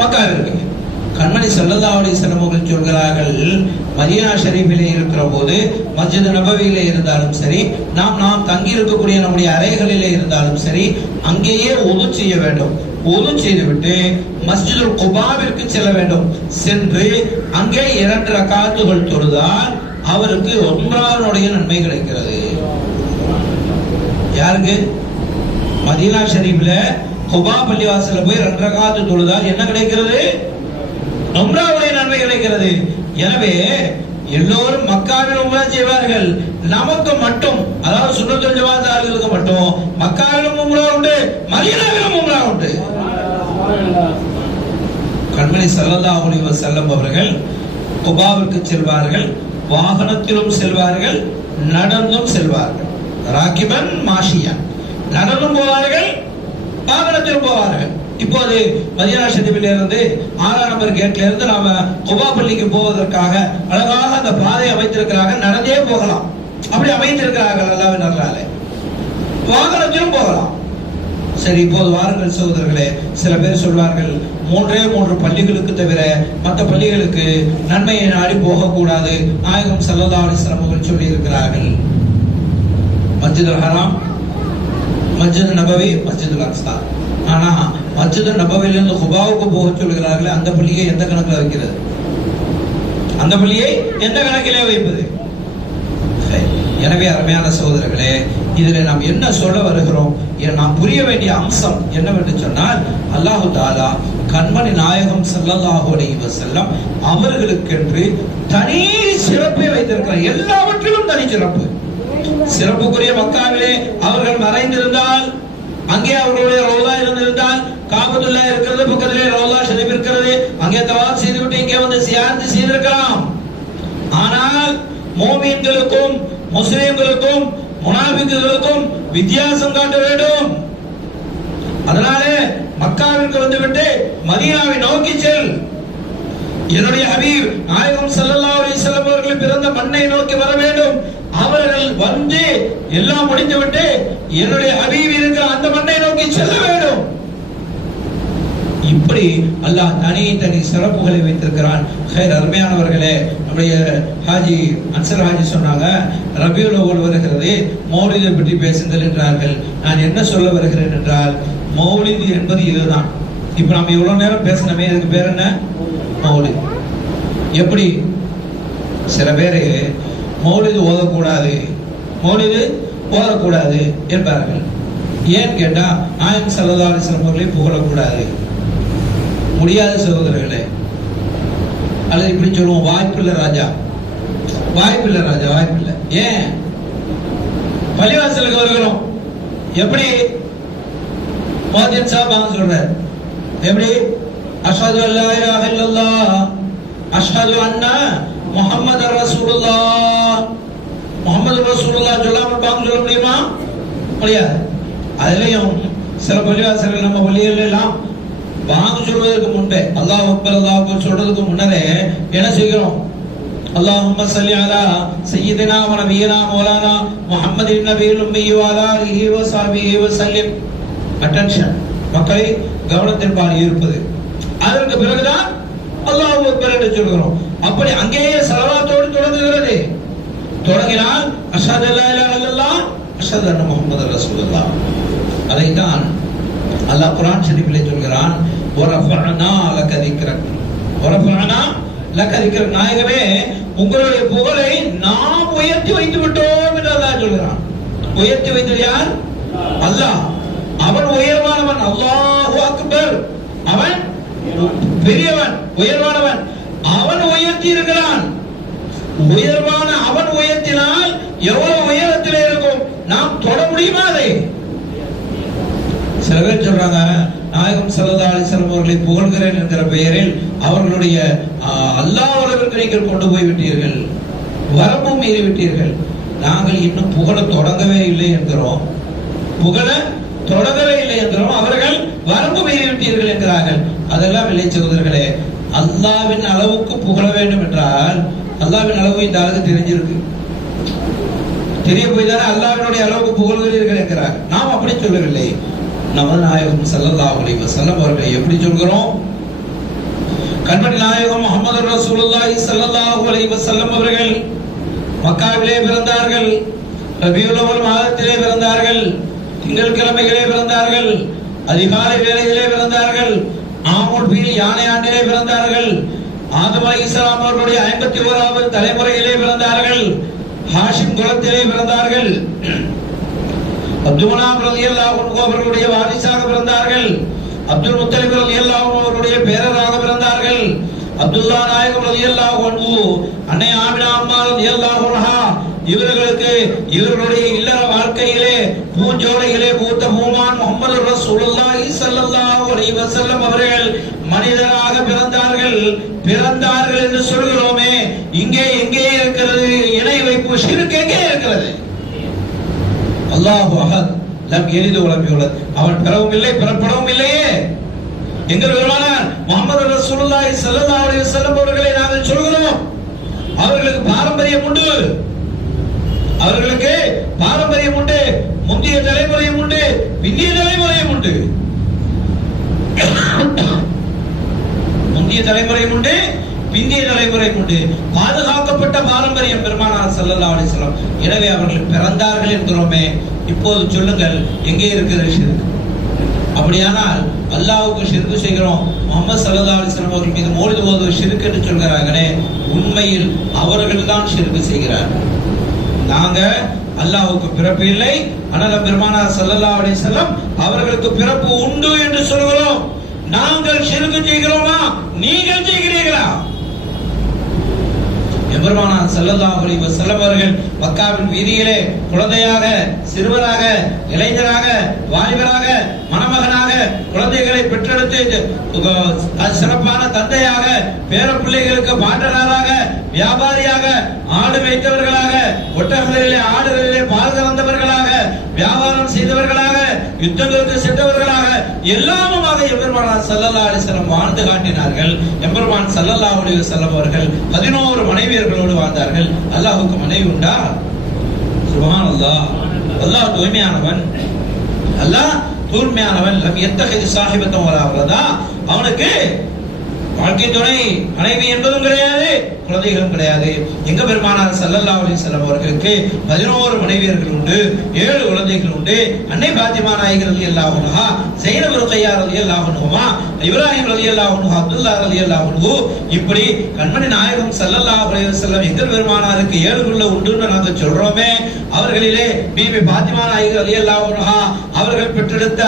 மக்காவிற்கு. கண்மணி ஸல்லல்லாஹு அலைஹி வஸல்லம் அவர்கள் சொல்கிறார்கள், மதீனா ஷரீஃபிலே இருக்கிற போது, மஸ்ஜித் நபவியிலே இருந்தாலும் சரி, நாம் தங்கி இருக்கக்கூடிய நம்முடைய அறைகளிலே இருந்தாலும் சரி, அங்கேயே உது செய்ய வேண்டும். உது செய்துவிட்டு மஸ்ஜிதுல் குபாவிற்கு செல்ல வேண்டும். சென்று அங்கே 2 ரக்காத்துகள் தொழுதால் அவருக்கு உம்ராவுடைய நன்மை கிடைக்கிறது. யாருக்கு? மதீனா ஷரீஃபில குபா பள்ளிவாசல்ல போய் 2 ரக்காத்து தொழுதால் என்ன கிடைக்கிறது? உம்ராவுடைய நன்மை கிடைக்கிறது. எனவே எல்லோரும் மக்காவில் உம்ரா செய்வார்கள். நமக்கு மட்டும், அதாவது சுன்னத்துல் ஜமாத் ஆளுகளுக்கு மட்டும் மக்காவிலும் உம்ரா உண்டு, மதீனாவிலும் உம்ரா உண்டு. கண்மணி ஸல்லல்லாஹு அலைஹி வஸல்லம் அவர்கள் குபாவிற்கு செல்வார்கள், வாகனத்திலும் செல்வார்கள், நடந்தும் செல்வார்கள். ராகிபன் மாஷியன், நடந்தும் போவார்கள், வாகனத்திலும் போவார்கள். இப்போது மதீனா ஷரீஃபில் இருந்து 6ஆம் நம்பர் கேட்ல இருந்து நாம குபா பள்ளிக்கு போவதற்காக அழகாக அந்த பாதை அமைத்திருக்கிறாங்க, நடந்தே போகலாம். அப்படி அமைத்திருக்கிறார்கள் அல்லாஹ்வின் அருளாலே. வாகனத்திலும் போகலாம். சரி, இப்போது வாருங்கள் சகோதரர்களே. சில பேர் சொல்வார்கள், 3 பள்ளிகளுக்கு தவிர மற்ற பள்ளிகளுக்கு நன்மையை நாடி போகக்கூடாது, நாயகம் ஸல்லல்லாஹு அலைஹி வஸல்லம் அவர்கள் சொல்லி இருக்கிறார்கள். மஸ்ஜிதுல் ஹராம், மஸ்ஜித் நபவி, மஸ்ஜிதுல் அக்ஸா. ஆனா மஸ்ஜித் நபவியிலிருந்து குபாவுக்கு போக சொல்கிறார்களே, அந்த பள்ளியை எந்த கணக்கில் வைக்கிறது? அந்த பள்ளியை எந்த கணக்கிலே வைப்பது? எனவே அருமையான சகோதரர்களே, இதில் நாம் என்ன சொல்ல வருகிறோம், நாம் புரிய வேண்டிய அம்சம் என்னவென்று சொன்னால், அல்லாஹு தஆலா கண்மணி நாயகம் ஸல்லல்லாஹு அலைஹி வஸல்லம் அவர்களுக்கென்று தனி சிறப்பை வைத்திருக்கிறார். எல்லாவற்றிலும் தனி சிறப்பு. சிறப்புக்குரிய மக்காவிலே அவர்கள் மறைந்திருந்தால், அங்கே அவர்களுடைய ரோலா இருந்திருந்தால், காபத்துல்லா இருக்கிறது, பக்கத்திலே ரோலா ஷரீஃப் இருக்கிறது, அங்கே தவாப் செய்துவிட்டு இங்கே வந்து சியாரத் செய்திருக்கலாம். ஆனால் மோமீன்களுக்கும் முஸ்லிம்களுக்கும் முனாஃபிக்குகளுக்கும் வித்தியாசம் காட்ட வேண்டும். அதனாலே மக்காவிற்கு வந்துவிட்டு மதீனாவை நோக்கி செல். என்னுடைய ஹபீப் நாயகம் ஸல்லல்லாஹு அலைஹி வஸல்லம் அவர்கள் பிறந்த மண்ணை நோக்கி வர வேண்டும். அவர்கள் வந்து எல்லாம் முடிந்துவிட்டு என்னுடைய ஹபீப் இருக்கிற அந்த மண்ணை நோக்கி செல்ல வேண்டும். இப்படி அல்லாஹ் தனி சிறப்புகளை வைத்திருக்கிறான். அருமையானவர்களே, நம்முடைய ஹாஜி அன்சர் ஹாஜி சொன்னாங்க, ரபியுல் அவ்வல் வருகிறது, மௌலிதை பற்றி பேசுங்கள் என்றார்கள். நான் என்ன சொல்ல வருகிறேன் என்றால், மௌலித் என்பது இதுதான். இப்ப நம்ம எவ்வளவு நேரம் பேசணுமே, இதுக்கு பேர் என்ன? மௌலித். எப்படி சில பேரு மௌலிது ஓதக்கூடாது, மௌலிது ஓதக்கூடாது என்பார்கள். ஏன் கேட்டா, நாயகம் ஸல்லல்லாஹு அலைஹி வஸல்லம் அவர்களை புகழக்கூடாது. முடியாத சகோதரர்களே. அல்லது இப்படி சொல்லுவோம், வாய்ப்பில்லை ராஜா, வாய்ப்பில்லை ராஜா, வாய்ப்பில்லை. ஏன்? பள்ளிவாசலுக்கு வருகிறோம், எப்படி முஅத்தின் சாஹிப் சொல்றார், எப்படி? அஷ்ஹது அல்லா இலாஹா இல்லல்லாஹ் அஷ்ஹது அன்னா முஹம்மது ரசூலுல்லாஹ். முஹம்மது ரசூலுல்லாஹ் சொல்லாம பாங்க சொல்ல முடியுமா? முடியாது. அதுலயும் சில பள்ளிவாசல்கள், நம்ம பள்ளிகள் எல்லாம் பாங்க சொல்வதற்கு முன்பே அல்லாஹ் அக்பர் அல்லாஹ் அக்பர் சொல்றதுக்கு முன்னரே என்ன செய்கிறோம்? அல்லாஹும்ம ஸல்லி அலா சய்யிதினா வ நபியினா மௌலானா முஹம்மதின் நபியில் உம்மி வ அலா ஆலிஹி வ ஸஹ்பிஹி வ ஸல்லிம். அட்டென்ஷன், மக்களை கவனத்திற்பால் இருப்பது. அதற்கு பிறகுதான் அல்லாஹ் அக்பர் என்று சொல்கிறோம். அப்படி அங்கேயே ஸலவாத்தோடு தொடங்குகிறது. தொடங்கினால் அஷ்ஹது அல்லா இலாஹா இல்லல்லாஹ் அஷ்ஹது அன்ன முஹம்மது ரசூலுல்லாஹ். அதைத்தான் அல்லாஹ் குர்ஆன் ஷரீஃபிலே சொல்கிறான், வரஃபஅனா லக திக்ரக், வரஃபஅனா லக திக்ரக். நாயகமே, உங்களுடைய புகழை நாம் உயர்த்தி வைத்து விட்டோம் என்று அல்லாஹ் சொல்கிறான். உயர்த்தி வைத்தது யார்? அல்லாஹ். அவன் உயர்வானவன். அல்லாஹு அக்பர், அவன் பெரியவன், உயர்வானவன். அவன் உயர்த்தி இருக்கிறான். உயர்வான அவன் உயர்த்தினால் எவ்வளவு உயரத்தில் இருக்கும், நாம் தொட முடியுமா? அதை சில பேர் சொல்றாங்க, நாயகம் ஸல்லல்லாஹு அலைஹி வஸல்லம் அவர்களை புகழ்கிறேன் என்கிற பெயரில் அவர்களுடைய அல்லாஹ் அளவிற்கு நீங்கள் கொண்டு போய் விட்டீர்கள், வரம்பு மீறி விட்டீர்கள். நாங்கள் இன்னும் புகழ தொடங்கவே இல்லை என்கிறோம், புகழ தொடங்கவே இல்லை என்கிறோம். அவர்கள் வரம்பு மீறி விட்டீர்கள் என்கிறார்கள். அதெல்லாம் இல்லை சகோதரர்களே. அல்லாஹ்வின் அளவுக்கு புகழ வேண்டும் என்றால் அல்லாஹ்வின் அளவு இந்த அளவுக்கு தெரிஞ்சிருக்கு, தெரிய போய் தானே அல்லாஹ்வினுடைய அளவுக்கு புகழ்கிறீர்கள் என்கிறார். நாம் அப்படி சொல்லவில்லை. நமது நாயகம் ஸல்லல்லாஹு அலைஹி வஸல்லம் அவர்களை எப்படி சொல்கிறோம்? கண்மணி நாயகம் முஹம்மது ரசூலுல்லாஹி ஸல்லல்லாஹு அலைஹி வஸல்லம் அவர்கள் மக்காவிலே பிறந்தார்கள், ரபியுல் அவ்வல் மாதத்திலே பிறந்தார்கள், திங்கட்கிழமைகளே பிறந்தார்கள், அதிகாலை வேளையிலே பிறந்தார்கள், ஆமுல் ஃபீல் யானை ஆண்டிலே பிறந்தார்கள், ஆதம் அலைஹிஸ்ஸலாம் அவர்களுடைய 51வது தலைமுறையிலே பிறந்தார்கள், ஹாஷிம் குலத்திலே பிறந்தார்கள், அப்துல் மனாப் ரலியல்லாஹு அன்ஹு அவர்களுடைய வாரிசாக பிறந்தார்கள், அப்துல் முத்தலிப் ரலியல்லாஹு அன்ஹு அவர்களுடைய பேரராக பிறந்தார்கள், அப்துல்லா நாயகம் ரலியல்லாஹு அன்ஹு அன்னை ஆமினா அம்மா ரலியல்லாஹு அன்ஹா இவர்களுக்கு இவர்களுடைய இல்லற வாழ்க்கையிலே பூஞ்சோலையிலே பூத்த பூமான் முஹம்மது ரசூலுல்லாஹி ஸல்லல்லாஹு அலைஹி வஸல்லம் அவர்கள் மனிதராக பிறந்தார்கள் என்று சொல்கிறோமே, இங்கே எங்கே இருக்கிறது இணை வைப்பு, ஷிர்க் எங்கே இருக்கிறது? அல்லாஹு அஹத் லம் யலித் வலம் யூலத், அவன் பிறவும் இல்லை பிறப்படவும் இல்லையே. எங்கள் பெருமானார் முஹம்மது ரசூலுல்லாஹி ஸல்லல்லாஹு அலைஹி வஸல்லம் அவர்களை நாங்கள் சொல்கிறோம், அவர்களுக்கு பாரம்பரியம் உண்டு, அவர்களுக்கு பாரம்பரியம் உண்டு, முந்தைய தலைமுறையும் உண்டு, பிந்தைய தலைமுறையும் உண்டு, முந்தைய தலைமுறையும் உண்டு, பிந்தைய தலைமுறையும் உண்டு, பாதுகாக்கப்பட்ட பாரம்பரியம் பெருமானார் ஸல்லல்லாஹு அலைஹி வஸல்லம். எனவே அவர்கள் பிறந்தார்கள் என்கிறோமே, இப்போது சொல்லுங்கள் எங்கே இருக்கிறது ஷிர்க்? அப்படியானால் அல்லாஹ்வுக்கு ஷிர்க் செய்கிறோம், முஹம்மது ஸல்லல்லாஹு அலைஹி வஸல்லம் அவர்கள் மீது மௌலித் ஓதுவது ஷிர்க் என்று சொல்கிறார்களே, உண்மையில் அவர்கள் தான் ஷிர்க் செய்கிறார்கள். நாங்க அல்லாஹ்வுக்கு பிறப்பு இல்லை, ஆனால் பெருமானார் ஸல்லல்லாஹு அலைஹி வஸல்லம் அவர்களுக்கு பிறப்பு உண்டு என்று சொல்கிறோம். நாங்கள் ஷிர்க் செய்கிறோமா, நீங்கள் செய்கிறீர்களா? பெருமானார் ஸல்லல்லாஹு அலைஹி வஸல்லம் அவர்கள் மக்காவின் வீதியிலே குழந்தையாக, சிறுவராக, இளைஞராக, வாலிபராக, மணமகனாக குழந்தைகளை பெற்றெடுத்து சிறப்பான தந்தையாக, பேர பிள்ளைகளுக்கு பாட்டனாராக, வியாபாரியாக, ஆடு வைத்தவர்களாக, ஒட்டகங்களிலே ஆடுகளிலே பால் கறந்தவர்களாக, வியாபாரம் செய்தவர்களாக, யுத்தங்களுக்கு சென்றவர்களாக எல்லாமுமாக எம்பெருமானார் ஸல்லல்லாஹு அலைஹி வஸல்லம் வாழ்ந்து காட்டினார்கள். எம்பெருமான் ஸல்லல்லாஹு அலைஹி வஸல்லம் அவர்கள் 11 மனைவியர்களோடு வாழ்ந்தார்கள். அல்லாஹ்வுக்கு மனைவி உண்டா? சுப்ஹானல்லாஹ். அல்லாஹ் தூய்மையானவன், அல்லாஹ் தூய்மையானவன். லம் யத்தஹிது ஸாஹிபத்தன் வலா வலதா, அவனுக்கு வாழ்க்கை துணை மனைவி என்பதும் கிடையாது, குழந்தைகளும் கிடையாது. எங்க பெருமானார் ஸல்லல்லாஹு அலைஹி வஸல்லம் அவர்களுக்கு 11 மனைவியர்கள் உண்டு, 7 குழந்தைகள் உண்டு. அன்னை பாத்திமா நாயகி ரலியல்லாஹு அன்ஹா, ஸைனப் ருக்கையா ரலியல்லாஹு அன்ஹுமா, இப்ராஹிம் ரலியல்லாஹு அன்ஹு, அப்துல்லா ரலியல்லாஹு அன்ஹு, இப்படி கண்மணி நாயகம் ஸல்லல்லாஹு அலைஹி வஸல்லம் எங்கள் பெருமானாருக்கு 7 பிள்ளை உண்டுன்னு நாங்க சொல்றோமே, அவர்களிலே பிபி பாத்திமா நாயகி ரலியல்லாஹு அன்ஹா அவர்கள் பெற்றெடுத்த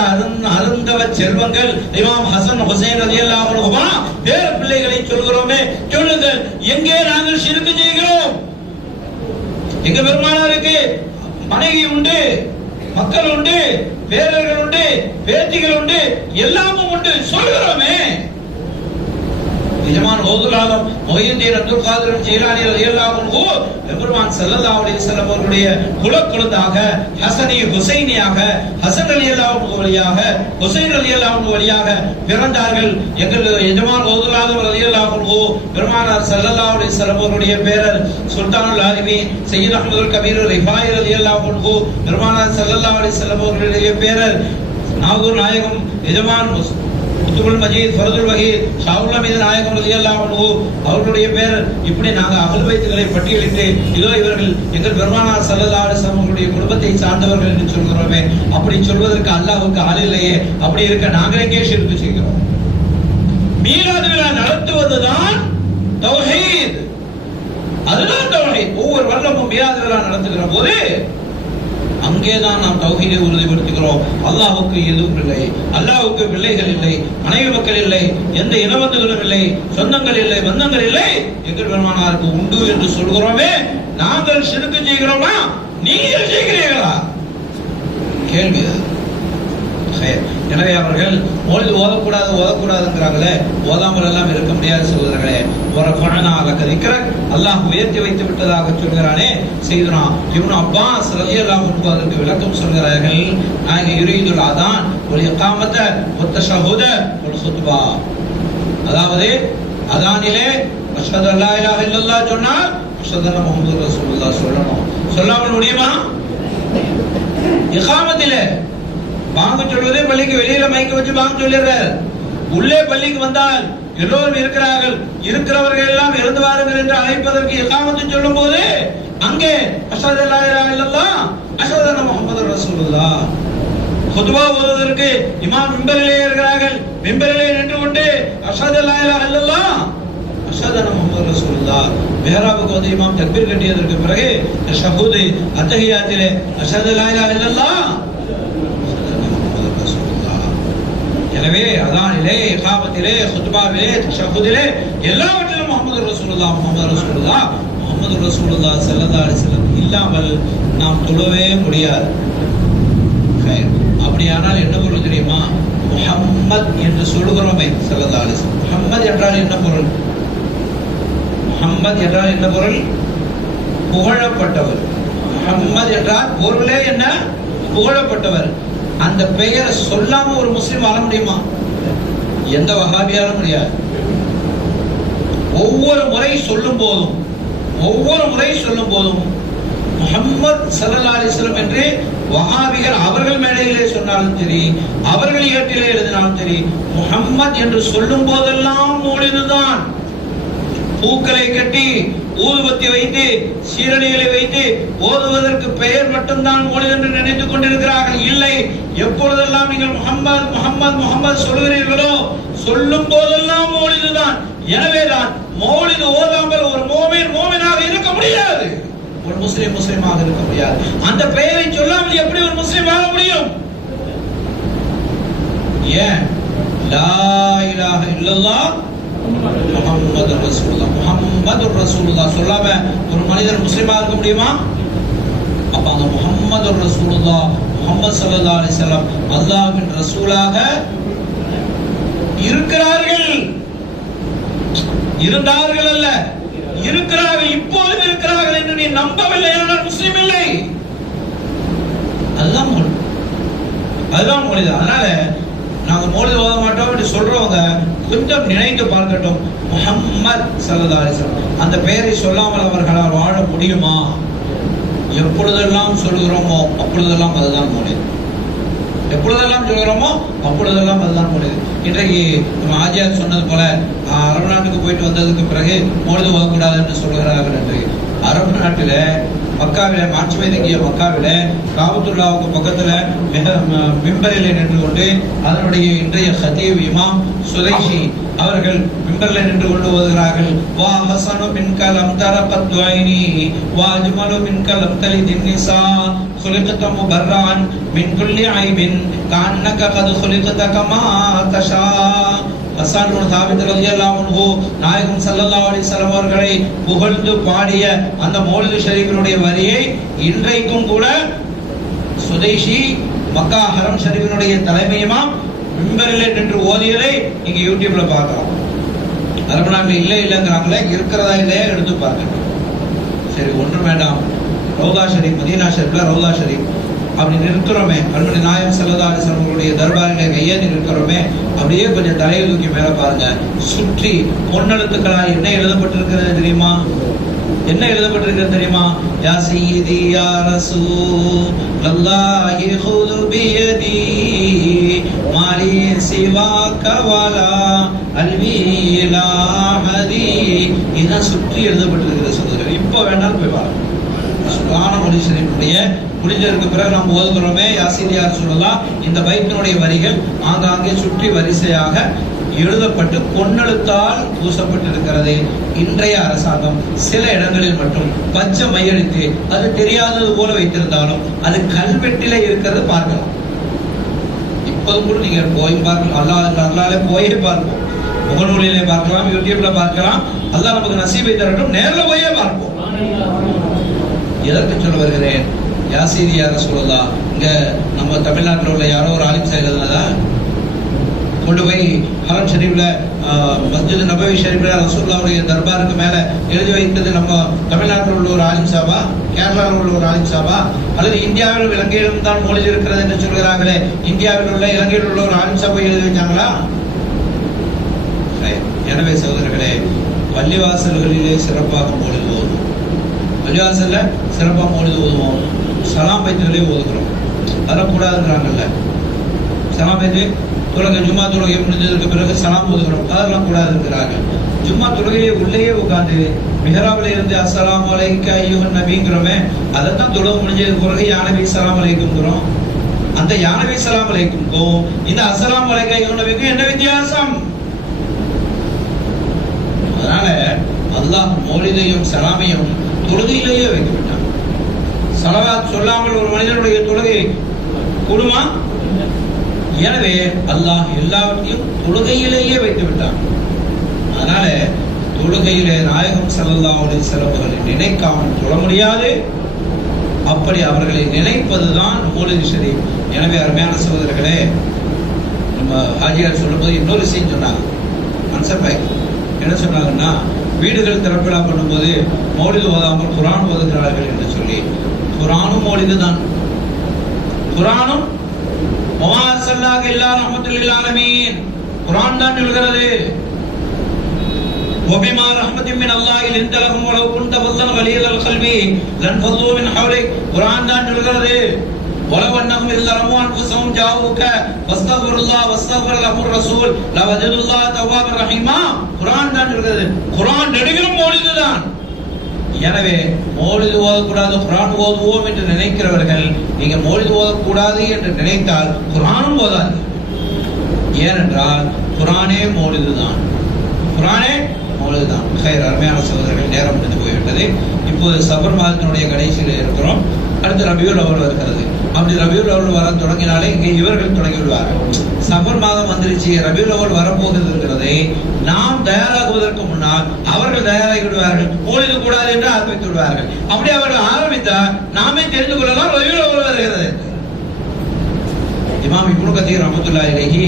அருந்தவ செல்வங்கள் இமாம் ஹசன் ஹுசைன் ரலியல்லாஹு அன்ஹுமா பேர பிள்ளைகளை சொல்கிறோமே, சொல்லுங்கள் எங்கே நாங்கள் ஷிர்க் செய்கிறோம்? எங்க பெருமானாருக்கு மனைவி உண்டு, மக்கள் உண்டு, பேரர்கள் உண்டு, பேத்திகள் உண்டு, எல்லாமும் உண்டு சொல்கிறோமே. நிஜமான கௌதுல் ஆலம் முஹியுத்தீன் அப்துல் காதிர் ஜீலானி ரலியல்லாஹு அன்ஹு பெருமான் ஸல்லல்லாஹு அலைஹி வஸல்லம் அவர்களுடைய குலக்குழந்தாக, ஹசனி ஹுசைனியாக, ஹசன் ரலியல்லாஹு அன்ஹு வழியாக, ஹுசைன் ரலியல்லாஹு அன்ஹு வழியாக பிறந்தார்கள். எங்கள் நிஜமான கௌதுல் ஆலம் ரலியல்லாஹு அன்ஹு பெருமானார் ஸல்லல்லாஹு அலைஹி வஸல்லம் அவர்களுடைய பேரர் சுல்தானுல் ஆலிமீன் சையத் அஹ்மதுல் கபீர் ரிஃபாயி ரலியல்லாஹு அன்ஹு பெருமானார் ஸல்லல்லாஹு அலைஹி வஸல்லம் அவர்களுடைய பேரர் நாகூர் நாயகம் எஜமான் முத்துல் மஜீத் ஃபரதுல் வஹீத் ஷாவுல் மீது நாயகம் ரலியல்லாஹு அன்ஹு அவர்களுடைய பேர். இப்படி நாங்கள் அஹ்ல் பைத்துகளை பட்டியலிட்டு இதோ இவர்கள் எங்கள் பெருமானார் ஸல்லல்லாஹு அலைஹி வஸல்லம் அவர்களுடைய குடும்பத்தை சார்ந்தவர்கள் என்று சொல்கிறோமே, அப்படி சொல்வதற்கு அல்லாஹ்வுக்கு ஆள் இல்லையே. அப்படி இருக்க நாங்கள் எங்கே ஷிர்க் செய்கிறோம்? மீலாது விழா நடத்துவதுதான் தௌஹீத், அதுதான் தௌஹீத். ஒவ்வொரு வருடமும் மீலாது விழா நடத்துகிற போது அங்கேதான் நாம் தௌஹீதை உறுதிப்படுத்துகிறோம். அல்லாஹ்வுக்கு எதுவும் இல்லை, அல்லாஹ்வுக்கு பிள்ளைகள் இல்லை, மனைவி மக்கள் இல்லை, எந்த இனவந்துகளும் இல்லை, சொந்தங்கள் இல்லை, பந்தங்கள் இல்லை, எங்கள் பெருமானாருக்கு உண்டு என்று சொல்கிறோமே, நாங்கள் ஷிர்க் செய்கிறோமா, நீங்கள் செய்கிறீர்களா? கேள்வி. எனவே அவர்கள் மௌலித் ஓதக்கூடாதுங்கிறாங்களே, ஓதாமல் எல்லாம் இருக்க முடியாது சொல்கிறார்களே. ஒரு அல்லாஹ் உயர்த்தி வைத்து விட்டதாக சொல்கிறானே செய்தனா இப்னு அப்பாஸ் ரலியல்லாஹு அன்ஹு அதற்கு விளக்கம் சொல்கிறார்கள். நாங்கள் யுரீதுல் அதான் வல் இகாமத வத் தஷஹுத வல் குத்பா, அதாவது அதானிலே அஷ்ஹது அல்லா இலாஹ இல்லல்லாஹ் சொன்னால் அஷ்ஹது அன்ன முஹம்மது ரசூலுல்லாஹ் சொல்லணும். சொல்லாமல் முடியுமா? இகாமத்திலே பாங்க சொல்வதே பள்ளிக்கு வெளியில மைக்க வச்சு பாங்க சொல்லிடுறார். உள்ளே பள்ளிக்கு வந்தால் எல்லோரும் இருக்கிறார்கள், இருக்கிறவர்கள் எல்லாம் இருந்து வாருங்கள் என்று அழைப்பதற்கு இகாமத்து சொல்லும் போது அங்கே அஷ்ஹது அல்லா இலாஹ இல்லல்லாஹ் அஷ்ஹது அன்ன முஹம்மது ரசூலுல்லாஹ். குத்பா ஓதுவதற்கு இமாம் மிம்பரிலே இருக்கிறார்கள், மிம்பரிலே நின்று கொண்டு அஷ்ஹது அல்லா இலாஹ இல்லல்லாஹ் அஷ்ஹது அன்ன முஹம்மது ரசூலுல்லாஹ். மிஹ்ராபுக்கு வந்து இமாம் தக்பீர் கட்டியதற்கு பிறகு தஷஹுத் அத்தஹியாத்திலே அஷ்ஹது அல்லா இலாஹ இல்லல்லாஹ். எனவே அதானிலே, இகாமத்திலே, குத்பாவிலே, தஷஹுதிலே எல்லாவற்றிலும் முஹம்மது ரசூலுல்லாஹ் முஹம்மது ரசூலுல்லாஹ் முஹம்மது ரசூலுல்லாஹ் ஸல்லல்லாஹு அலைஹி வஸல்லம் இல்லாமல் நாம் தொழவே முடியாது. அப்படியானால் என்ன பொருள் தெரியுமா? முஹம்மத் என்று சொல்கிறோமே ஸல்லல்லாஹு அலைஹி வஸல்லம், முஹம்மத் என்றால் என்ன பொருள்? முஹம்மத் என்றால் என்ன பொருள்? புகழப்பட்டவர். முஹம்மத் என்றால் பொருளே என்ன? புகழப்பட்டவர். அந்த பெயரை சொல்லாம ஒரு முஸ்லிம் வாழ முடியுமா? எந்த வஹாபியாலும் முடியாது. ஒவ்வொரு முறை சொல்லும் போதும் முஹம்மத் ஸல்லல்லாஹு அலைஹி வஸல்லம் என்று வஹாபிகள் அவர்கள் மேடையிலே சொன்னாலும் சரி, அவர்கள் ஏட்டிலே எழுதினாலும் சரி, முஹம்மத் என்று சொல்லும் போதெல்லாம் மௌலிதுதான். பூக்களை கட்டி, ஊதுபத்தி வைத்து, சீரணிகளை வைத்து ஓதுவதற்கு பெயர் மட்டும்தான் மௌலித் என்று நினைத்துக் கொண்டிருக்கிறார்கள். இல்லை, எப்பொழுதெல்லாம் நீங்கள் முஹம்மத் முஹம்மத் முஹம்மத் சொல்கிறீர்களோ சொல்லும் போதெல்லாம் மௌலிதுதான். எனவேதான் மௌலிது ஓதாமல் ஒரு மோமினாக இருக்க முடியாது, ஒரு முஸ்லிமாக இருக்க முடியாது. அந்த பெயரை சொல்லாமல் எப்படி ஒரு முஸ்லிம் ஆக முடியும்? ஏன்? லா இலாஹ இல்லல்லாஹ் முஹம்மது ரசூலுல்லாஹ் முஹம்மது ரசூலுல்லாஹ் சொல்லாம ஒரு மனிதர் முஸ்லிமா இருக்க முடியுமா? அப்ப அந்த முஹம்மது ரசூலுல்லாஹ் முஹம்மது ஸல்லல்லாஹு அலைஹி வஸல்லம் அல்லாஹ்வின் ரசூலாக இருக்கிறார்கள். இருந்தார்கள் அல்ல, இருக்கிறார்கள், இப்பொழுது இருக்கிறார்கள் என்று நீ நம்பவில்லை என்றால் முஸ்லிம் இல்லை. அதுதான் மௌலித். அதனால நாங்க மௌலித் ஓத மாட்டோம் என்று சொல்றவங்க கொஞ்சம் நினைத்து பார்க்கட்டும். முஹம்மத் ஸல்லல்லாஹு அலைஹி வஸல்லம் அந்த பெயரை சொல்லாமல் அவர்களால் வாழ முடியுமா? எப்பொழுதெல்லாம் சொல்கிறோமோ அப்பொழுதெல்லாம் அதுதான் மௌலித். எப்பொழுதெல்லாம் சொல்கிறோமோ அப்பொழுதெல்லாம் அதுதான் மௌலித். இன்றைக்கு நம்ம ஆஜியார் சொன்னது போல அரபு நாட்டுக்கு போயிட்டு வந்ததுக்கு பிறகு மௌலித் ஓதக்கூடாது என்று சொல்கிறார்கள். என்று அரபு நாட்டில மக்காவில, மார்ச் வைதங்கிய மக்காவில காபத்துல்லாவுக்கு பக்கத்துல மிம்பரிலே நின்று கொண்டு அதனுடைய இன்றைய ஹதீப் இமாம் சுதைஷி அவர்கள் மிம்பர்ல நின்று கொண்டு ஓதுகிறார்கள். வா ஹஸனு மின்கலம் தரகத் ஐனி வா அஜ்மலு மின்கலம் தலிதின் நிசா خلقت مبرعا من كل عيب كأنك قد خلقت كما تشاء. ஹஸன் இப்னு சாபித் ரலியல்லாஹு அன்ஹு நாயகம் ஸல்லல்லாஹு அலைஹி வஸல்லம் அவர்களை புகழ்ந்து பாடிய அந்த மௌலித் ஷரீஃபினுடைய வரியை இன்றைக்கும் கூட சுதைஷி மக்கா ஹரம் ஷரீஃபினுடைய தலைமை இமாம் மிம்பரிலே நின்று ஓதியதை நீங்க யூடியூப்ல பார்க்கலாம். அரபு நாட்டில் இல்லைங்கிறாங்களே, இருக்கிறதா இல்லையா எடுத்து பார்க்கணும். சரி, ஒன்றும் வேண்டாம், ரௌதா ஷரீஃப், மதீனா ஷரீஃப்ல ரௌதா ஷரீஃப் அப்படி நிற்கிறோமே, கண்மணி நாயகம் ஸல்லல்லாஹு அலைஹி வஸல்லம் அவர்களுடைய தர்பாரிலே கையேந்தி நிற்கிறோமே, அப்படியே கொஞ்சம் தலையை தூக்கி மேல பாருங்க. சுற்றி பொன்னெழுத்துக்களால் என்ன எழுதப்பட்டிருக்கிறது தெரியுமா? என்ன எழுதப்பட்டிருக்கிறது தெரியுமா? யா சய்யிதி யா ரசூலல்லாஹி ஹுது பியதி மாலி சிவாக வலா அல்வீலா ஹதி. இதான் சுற்றி எழுதப்பட்டிருக்கிறது சொல்லுங்க. இப்போ வேணாலும் போய் பாருங்க. சுப்ஹான மௌலித் ஷரீஃபுடைய முடிஞ்சதற்கு பிறகு நாம் ஓதுகிறோமே யா சய்யிதி யா ரசூலல்லாஹ், இந்த பைத்தினுடைய வரிகள் ஆங்காங்கே சுற்றி வரிசையாக எழுதப்பட்டு பொன்னெழுத்தால் பூசப்பட்டிருக்கிறது. இன்றைய அரசாங்கம் சில இடங்களில் மட்டும் பச்சை மையடித்து அது தெரியாதது போல வைத்திருந்தாலும் அது கல்வெட்டிலே இருக்கிறது பார்க்கலாம். இப்போது கூட நீங்க போய் பார்க்கலாம், அல்லாஹ்வே போயே பார்ப்போம். முகநூலிலே பார்க்கலாம், யூடியூப்ல பார்க்கலாம். அல்லாஹ் நமக்கு நசீபை தரட்டும், நேரில் போயே பார்ப்போம். எதற்கு சொல்ல வருகிறேன்? யாசீர் யா ரசூலல்லாஹ், இங்க நம்ம தமிழ்நாட்டில் உள்ள யாரோ ஒரு ஆலிம் எழுதுனதா கொண்டு போய் ஹரம் ஷரீஃப்ல மஸ்ஜித் நபவி ஷரீஃப்ல ரசூலுல்லாஹ்வுடைய தர்பாருக்கு மேல எழுதி வைத்தது நம்ம தமிழ்நாட்டில் உள்ள ஒரு ஆலிம் சாபா, கேரளாவில் உள்ள ஒரு ஆலிம் சாபா, அல்லது இந்தியாவில் இலங்கையிலும் தான் மொழி இருக்கிறது என்று சொல்கிறார்களே, இந்தியாவில் உள்ள இலங்கையில் உள்ள ஒரு ஆலிம் சாபா எழுதி வச்சாங்களா? எனவே சகோதரர்களே, பள்ளிவாசல்களிலே சிறப்பாக மொழிது ஓதுவோம். பள்ளிவாசல்ல சிறப்பாக மொழிது ஓதுவோம். சலாம் பைத்துகளே ஓதுகிறோம், அதெல்லாம் சலாம் பைத்து தொழுகை, ஜும்மா தொழுகை முடிஞ்சதுக்கு பிறகு சலாம் ஓதுகிறோம், அதெல்லாம் கூடாது இருக்கிறார்கள். ஜும்மா தொழுகையை உள்ளேயே உட்காந்து மிஹராபில இருந்து அஸ்ஸலாமு அலைக்க ஐயுஹன் நபிங்கிறோமே, அதைத்தான் தொழுகை முடிஞ்சதுக்கு பிறகு யா நபி ஸலாம் அலைக்கும்ங்கிறோம். அந்த யா நபி ஸலாம் அலைக்கும்க்கும் இந்த அஸ்ஸலாமு அலைக்க ஐயுஹன் நபிக்கும் என்ன வித்தியாசம்? அதனால அல்லாஹ் மௌலிதையும் சலாமையும் தொழுகையிலேயே வைத்துவிட்டான். ஸலவாத் சொல்லாமல் ஒரு மனிதனுடைய தொழுகை கூடுமா? எனவே அல்லாஹ் எல்லாவற்றையும் தொழுகையிலேயே வைத்து விட்டான். அதனால தொழுகையிலே நாயகம் ஸல்லல்லாஹு அலைஹி வஸல்லம் அவர்களை நினைக்காமல் தொழ முடியாது. அப்படி அவர்களை நினைப்பதுதான் மௌலிது ஷரீஃப். எனவே அருமையான சகோதரர்களே, நம்ம ஹாஜியார் சொல்லும்போது இன்னொரு விஷயம் சொன்னாங்க. மன்சபாய் என்ன சொன்னாங்கன்னா, வீடுகள் திறப்பிலா பண்ணும்போது மௌலிது ஓதாமல் குர்ஆன் ஓதுகிறார்கள் என்று சொல்லி, குர்ஆனும் மௌலிது தான். குர்ஆனும் குர்ஆன் தான் சொல்கிறது. وبما رحمة من الله لنت لهم ولو كنت فظا غليظ القلب لانفضوا من حولك. குர்ஆன் தான் சொல்கிறது. ولو انهم اذ ظلموا انفسهم جاءوك واستغفروا الله واستغفر لهم الرسول لوجدوا الله توابا رحيما. குர்ஆன் தான் சொல்கிறது. குர்ஆன் நெடுகிலும் மௌலிது தான். எனவே மௌலிது ஓதக்கூடாது, குர்ஆன் ஓதுவோம் என்று நினைக்கிறவர்கள், நீங்க மௌலிது ஓதக்கூடாது என்று நினைத்தால் குர்ஆனும் ஓதாது. ஏனென்றால் குர்ஆனே மௌலிது தான். குர்ஆனே மௌலிது தான். அருமையான சகோதரர்கள், நேரம் முடிந்து போய்விட்டது. இப்போது சஃபர் மாதத்தினுடைய கடைசியில் இருக்கிறோம். அடுத்து ரபியுல் அவ்வல் வருகிறது. அப்படி ரபியுல் அவ்வல் வர தொடங்கினாலே இங்கே இவர்கள் தொடங்கி விடுவார்கள். சஃபர் மாதம் வந்துருச்சு, ரபியுல் அவ்வல் வரப்போகிறது இருக்கிறதை நாம் தயாராகுவதற்கு முன்னால் அவர்கள் தயாராகி விடுவார்கள். மௌலிது கூடாது என்று ஆரம்பித்து விடுவார்கள். அப்படி அவர்கள் ஆரம்பித்தால் நாமே தெரிந்து கொள்ளலாம் ரபியுல் அவ்வல் வருகிறது. இமாம் இப்னு கதீர் ரஹ்மத்துல்லாஹி அலைஹி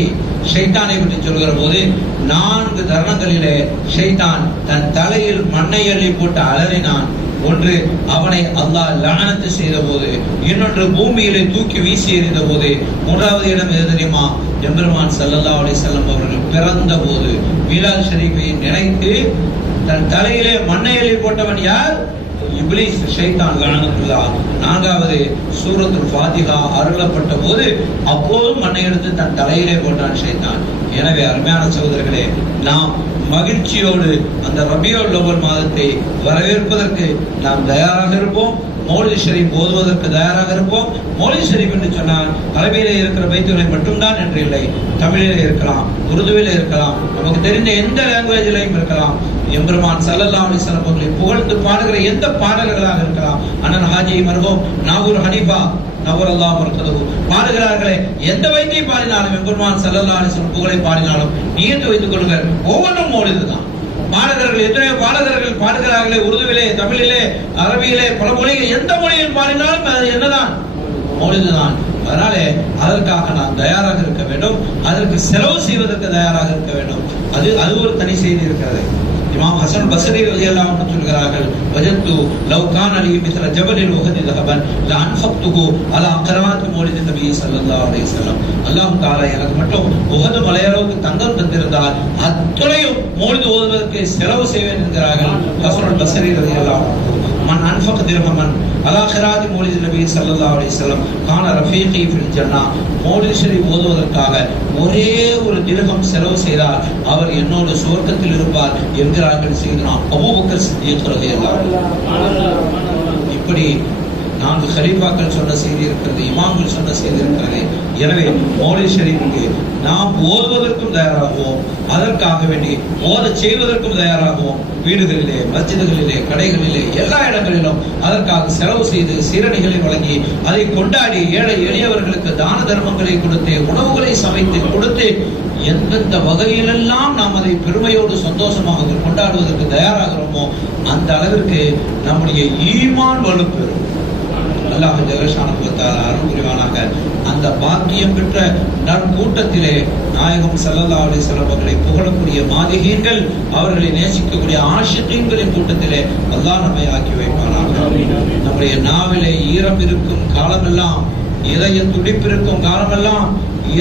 ஷைத்தானை பற்றி சொல்கிற போது, 4 தருணங்களிலே ஷைத்தான் தன் தலையில் மண்ணை அள்ளி போட்டு அலறினான். ஒன்று, அவனை அல்லாஹ் லஅனத்து செய்த போது, இன்னொன்று பூமியிலே தூக்கி வீசி எறிந்த போது, மூன்றாவது இடம் எது தெரியுமா? எம்பெருமான் ஸல்லல்லாஹு அலைஹி வஸல்லம் அவர்கள் பிறந்த போது மீலாத் ஷரீஃபை நினைத்து தன் தலையிலே மண்ணை அள்ளி போட்டவன் யார்? இப்லீஸ், ஷைத்தான் லஅனத்துல்லாஹ். 4வது சூரத்துல் ஃபாத்திஹா அருளப்பட்ட போது அப்போதும் மண்ணை எடுத்து தன் தலையிலே போட்டான் ஷைத்தான். எனவே அருமையான சகோதரர்களே, நாம் மகிழ்ச்சியோடு அந்த ரபியுல் அவ்வல் மாதத்தை வரவேற்பதற்கு நாம் தயாராக இருப்போம். மௌலிது ஷரீஃப் ஓதுவதற்கு தயாராக இருப்போம். மௌலிது ஷரீஃப் என்று சொன்னால் அரபியிலே இருக்கிற பைத்துகளை மட்டும்தான் என்று இல்லை, தமிழிலே இருக்கலாம், உருதுவிலே இருக்கலாம், நமக்கு தெரிந்த எந்த லாங்குவேஜிலையும் இருக்கலாம். எம்பெருமான் ஸல்லல்லாஹு அலைஹி வஸல்லம் அவர்களை புகழ்ந்து பாடுகிற எந்த பாடல்களாக இருக்கலாம். அண்ணன் ஹாஜி மர்ஹூம் நாகூர் ஹனீஃபா நவரல்லாஹு மர்கதுஹு பாடுகிறார்களே, எந்த வைத்தியை பாடினாலும் எம்பெருமான் ஸல்லல்லாஹு அலைஹி வஸல்லம் புகழை பாடினாலும் நியத்து வைத்துக் கொள்ளுங்கள், ஒவ்வொன்றும் மௌலிது தான். பாடகர்கள் எத்தனையோ பாடகர்கள் பாடுகிறார்களே, உருதுவிலே, தமிழிலே, அரபியிலே, பல மொழிகள், எந்த மொழியில் பாடினாலும் அது என்னதான்? மௌலிது தான். அதனாலே அதற்காக நாம் தயாராக இருக்க வேண்டும். அதற்கு செலவு செய்வதற்கு தயாராக இருக்க வேண்டும். அது ஒரு தனி செய்தி இருக்கிறது. இமாம் ஹசன் பஸ்ரி ரலியல்லாஹு அன்ஹு சொல்கிறார்கள், வஜத்து லவ் கான லி மித்ல ஜபலில் உஹதி ذهبا لانفقته على قراءة மௌலித் நபி ஸல்லல்லாஹு அலைஹி வஸல்லம். அல்லாஹ் தஆலா எனக்கு மட்டும் உஹது மலையளவுக்கு தங்கம் தந்திருந்தால் அத்தனையும் மௌலித் ஓதுவதற்கு செலவு செய்வேன் என்கிறார்கள் ஹசன் பஸ்ரி ரலியல்லாஹு அன்ஹு. மன் அன்ஃபக திர்ஹமன் அலா கிராஅத் மௌலித் நபி ஸல்லல்லாஹு அலைஹி வஸல்லம் கான ரஃபீகி ஃபில் ஜன்னah. மௌலித் ஷரீஃப் ஓதுவதற்காக ஒரே ஒரு திர்ஹம் செலவு செய்தால் அவர் என்னோடு சுவர்க்கத்தில் இருப்பார் என்கிறார்கள் சையதுனா அபூபக்கர் சித்திக் ரலியல்லாஹு அன்ஹு. இப்படி 4 கலீஃபாக்கள் சொன்ன செய்தி இருக்கிறது, இமாம்கள் சொன்ன செய்தி இருக்கிறது. எனவே மௌலித் ஷரீஃபுக்கு நாம் ஓதுவதற்கும் தயாராகுவோம், அதற்காக வேண்டி ஓத செய்வதற்கும் தயாராகுவோம். வீடுகளிலே, மஸ்ஜிதுகளிலே, கடைகளிலே, எல்லா இடங்களிலும் அதற்காக செலவு செய்து சீரணிகளை வழங்கி அதை கொண்டாடி ஏழை எளியவர்களுக்கு தான தர்மங்களை கொடுத்து உணவுகளை சமைத்து கொடுத்து எந்தெந்த வகையிலெல்லாம் நாம் அதை பெருமையோடு சந்தோஷமாக கொண்டாடுவதற்கு தயாராகிறோமோ அந்த அளவிற்கு நம்முடைய ஈமான் வலுப்பெறும். அல்லாஹ் ஜல்லஷானஹு வ தஆலா அருள் புரிவானாக. அந்த பாக்கியம் பெற்ற நற்கூட்டத்திலே நாயகம் ஸல்லல்லாஹு அலைஹி வஸல்லம் அவர்களை புகழக்கூடிய மாதிகீன்கள், அவர்களை நேசிக்கக்கூடிய ஆஷிகீன்களின் கூட்டத்திலே அல்லாஹ் நம்மை ஆக்கி வைப்பானாக. நம்முடைய நாவிலே ஈரம் இருக்கும் காலமெல்லாம், இதய துடிப்பு இருக்கும் காலமெல்லாம்,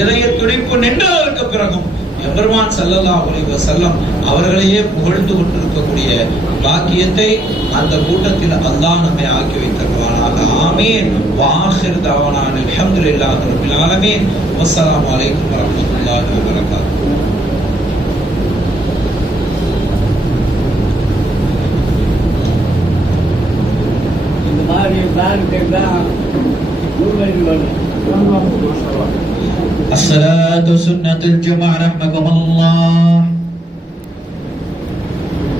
இதய துடிப்பு நின்றதற்கு பிறகும் எம்பெருமான் ஸல்லல்லாஹு அலைஹி வஸல்லம் அவர்களையே புகழ்ந்து கொண்டிருக்கக்கூடிய பாக்கியத்தை அந்த கூட்டத்தில் அல்லாஹ் நம்மை ஆக்கி வைத்தருவானாக. ஆமீன். வஆஹிர் தஅவானா அல்ஹம்துலில்லாஹி ரப்பில் ஆலமீன். வஸ்ஸலாமு அலைக்கும் வரஹ்மத்துல்லாஹி வபரகாத்துஹு. இந்த மாதிரி பிளான் الصلاة سنة الجمعة رحمكم الله.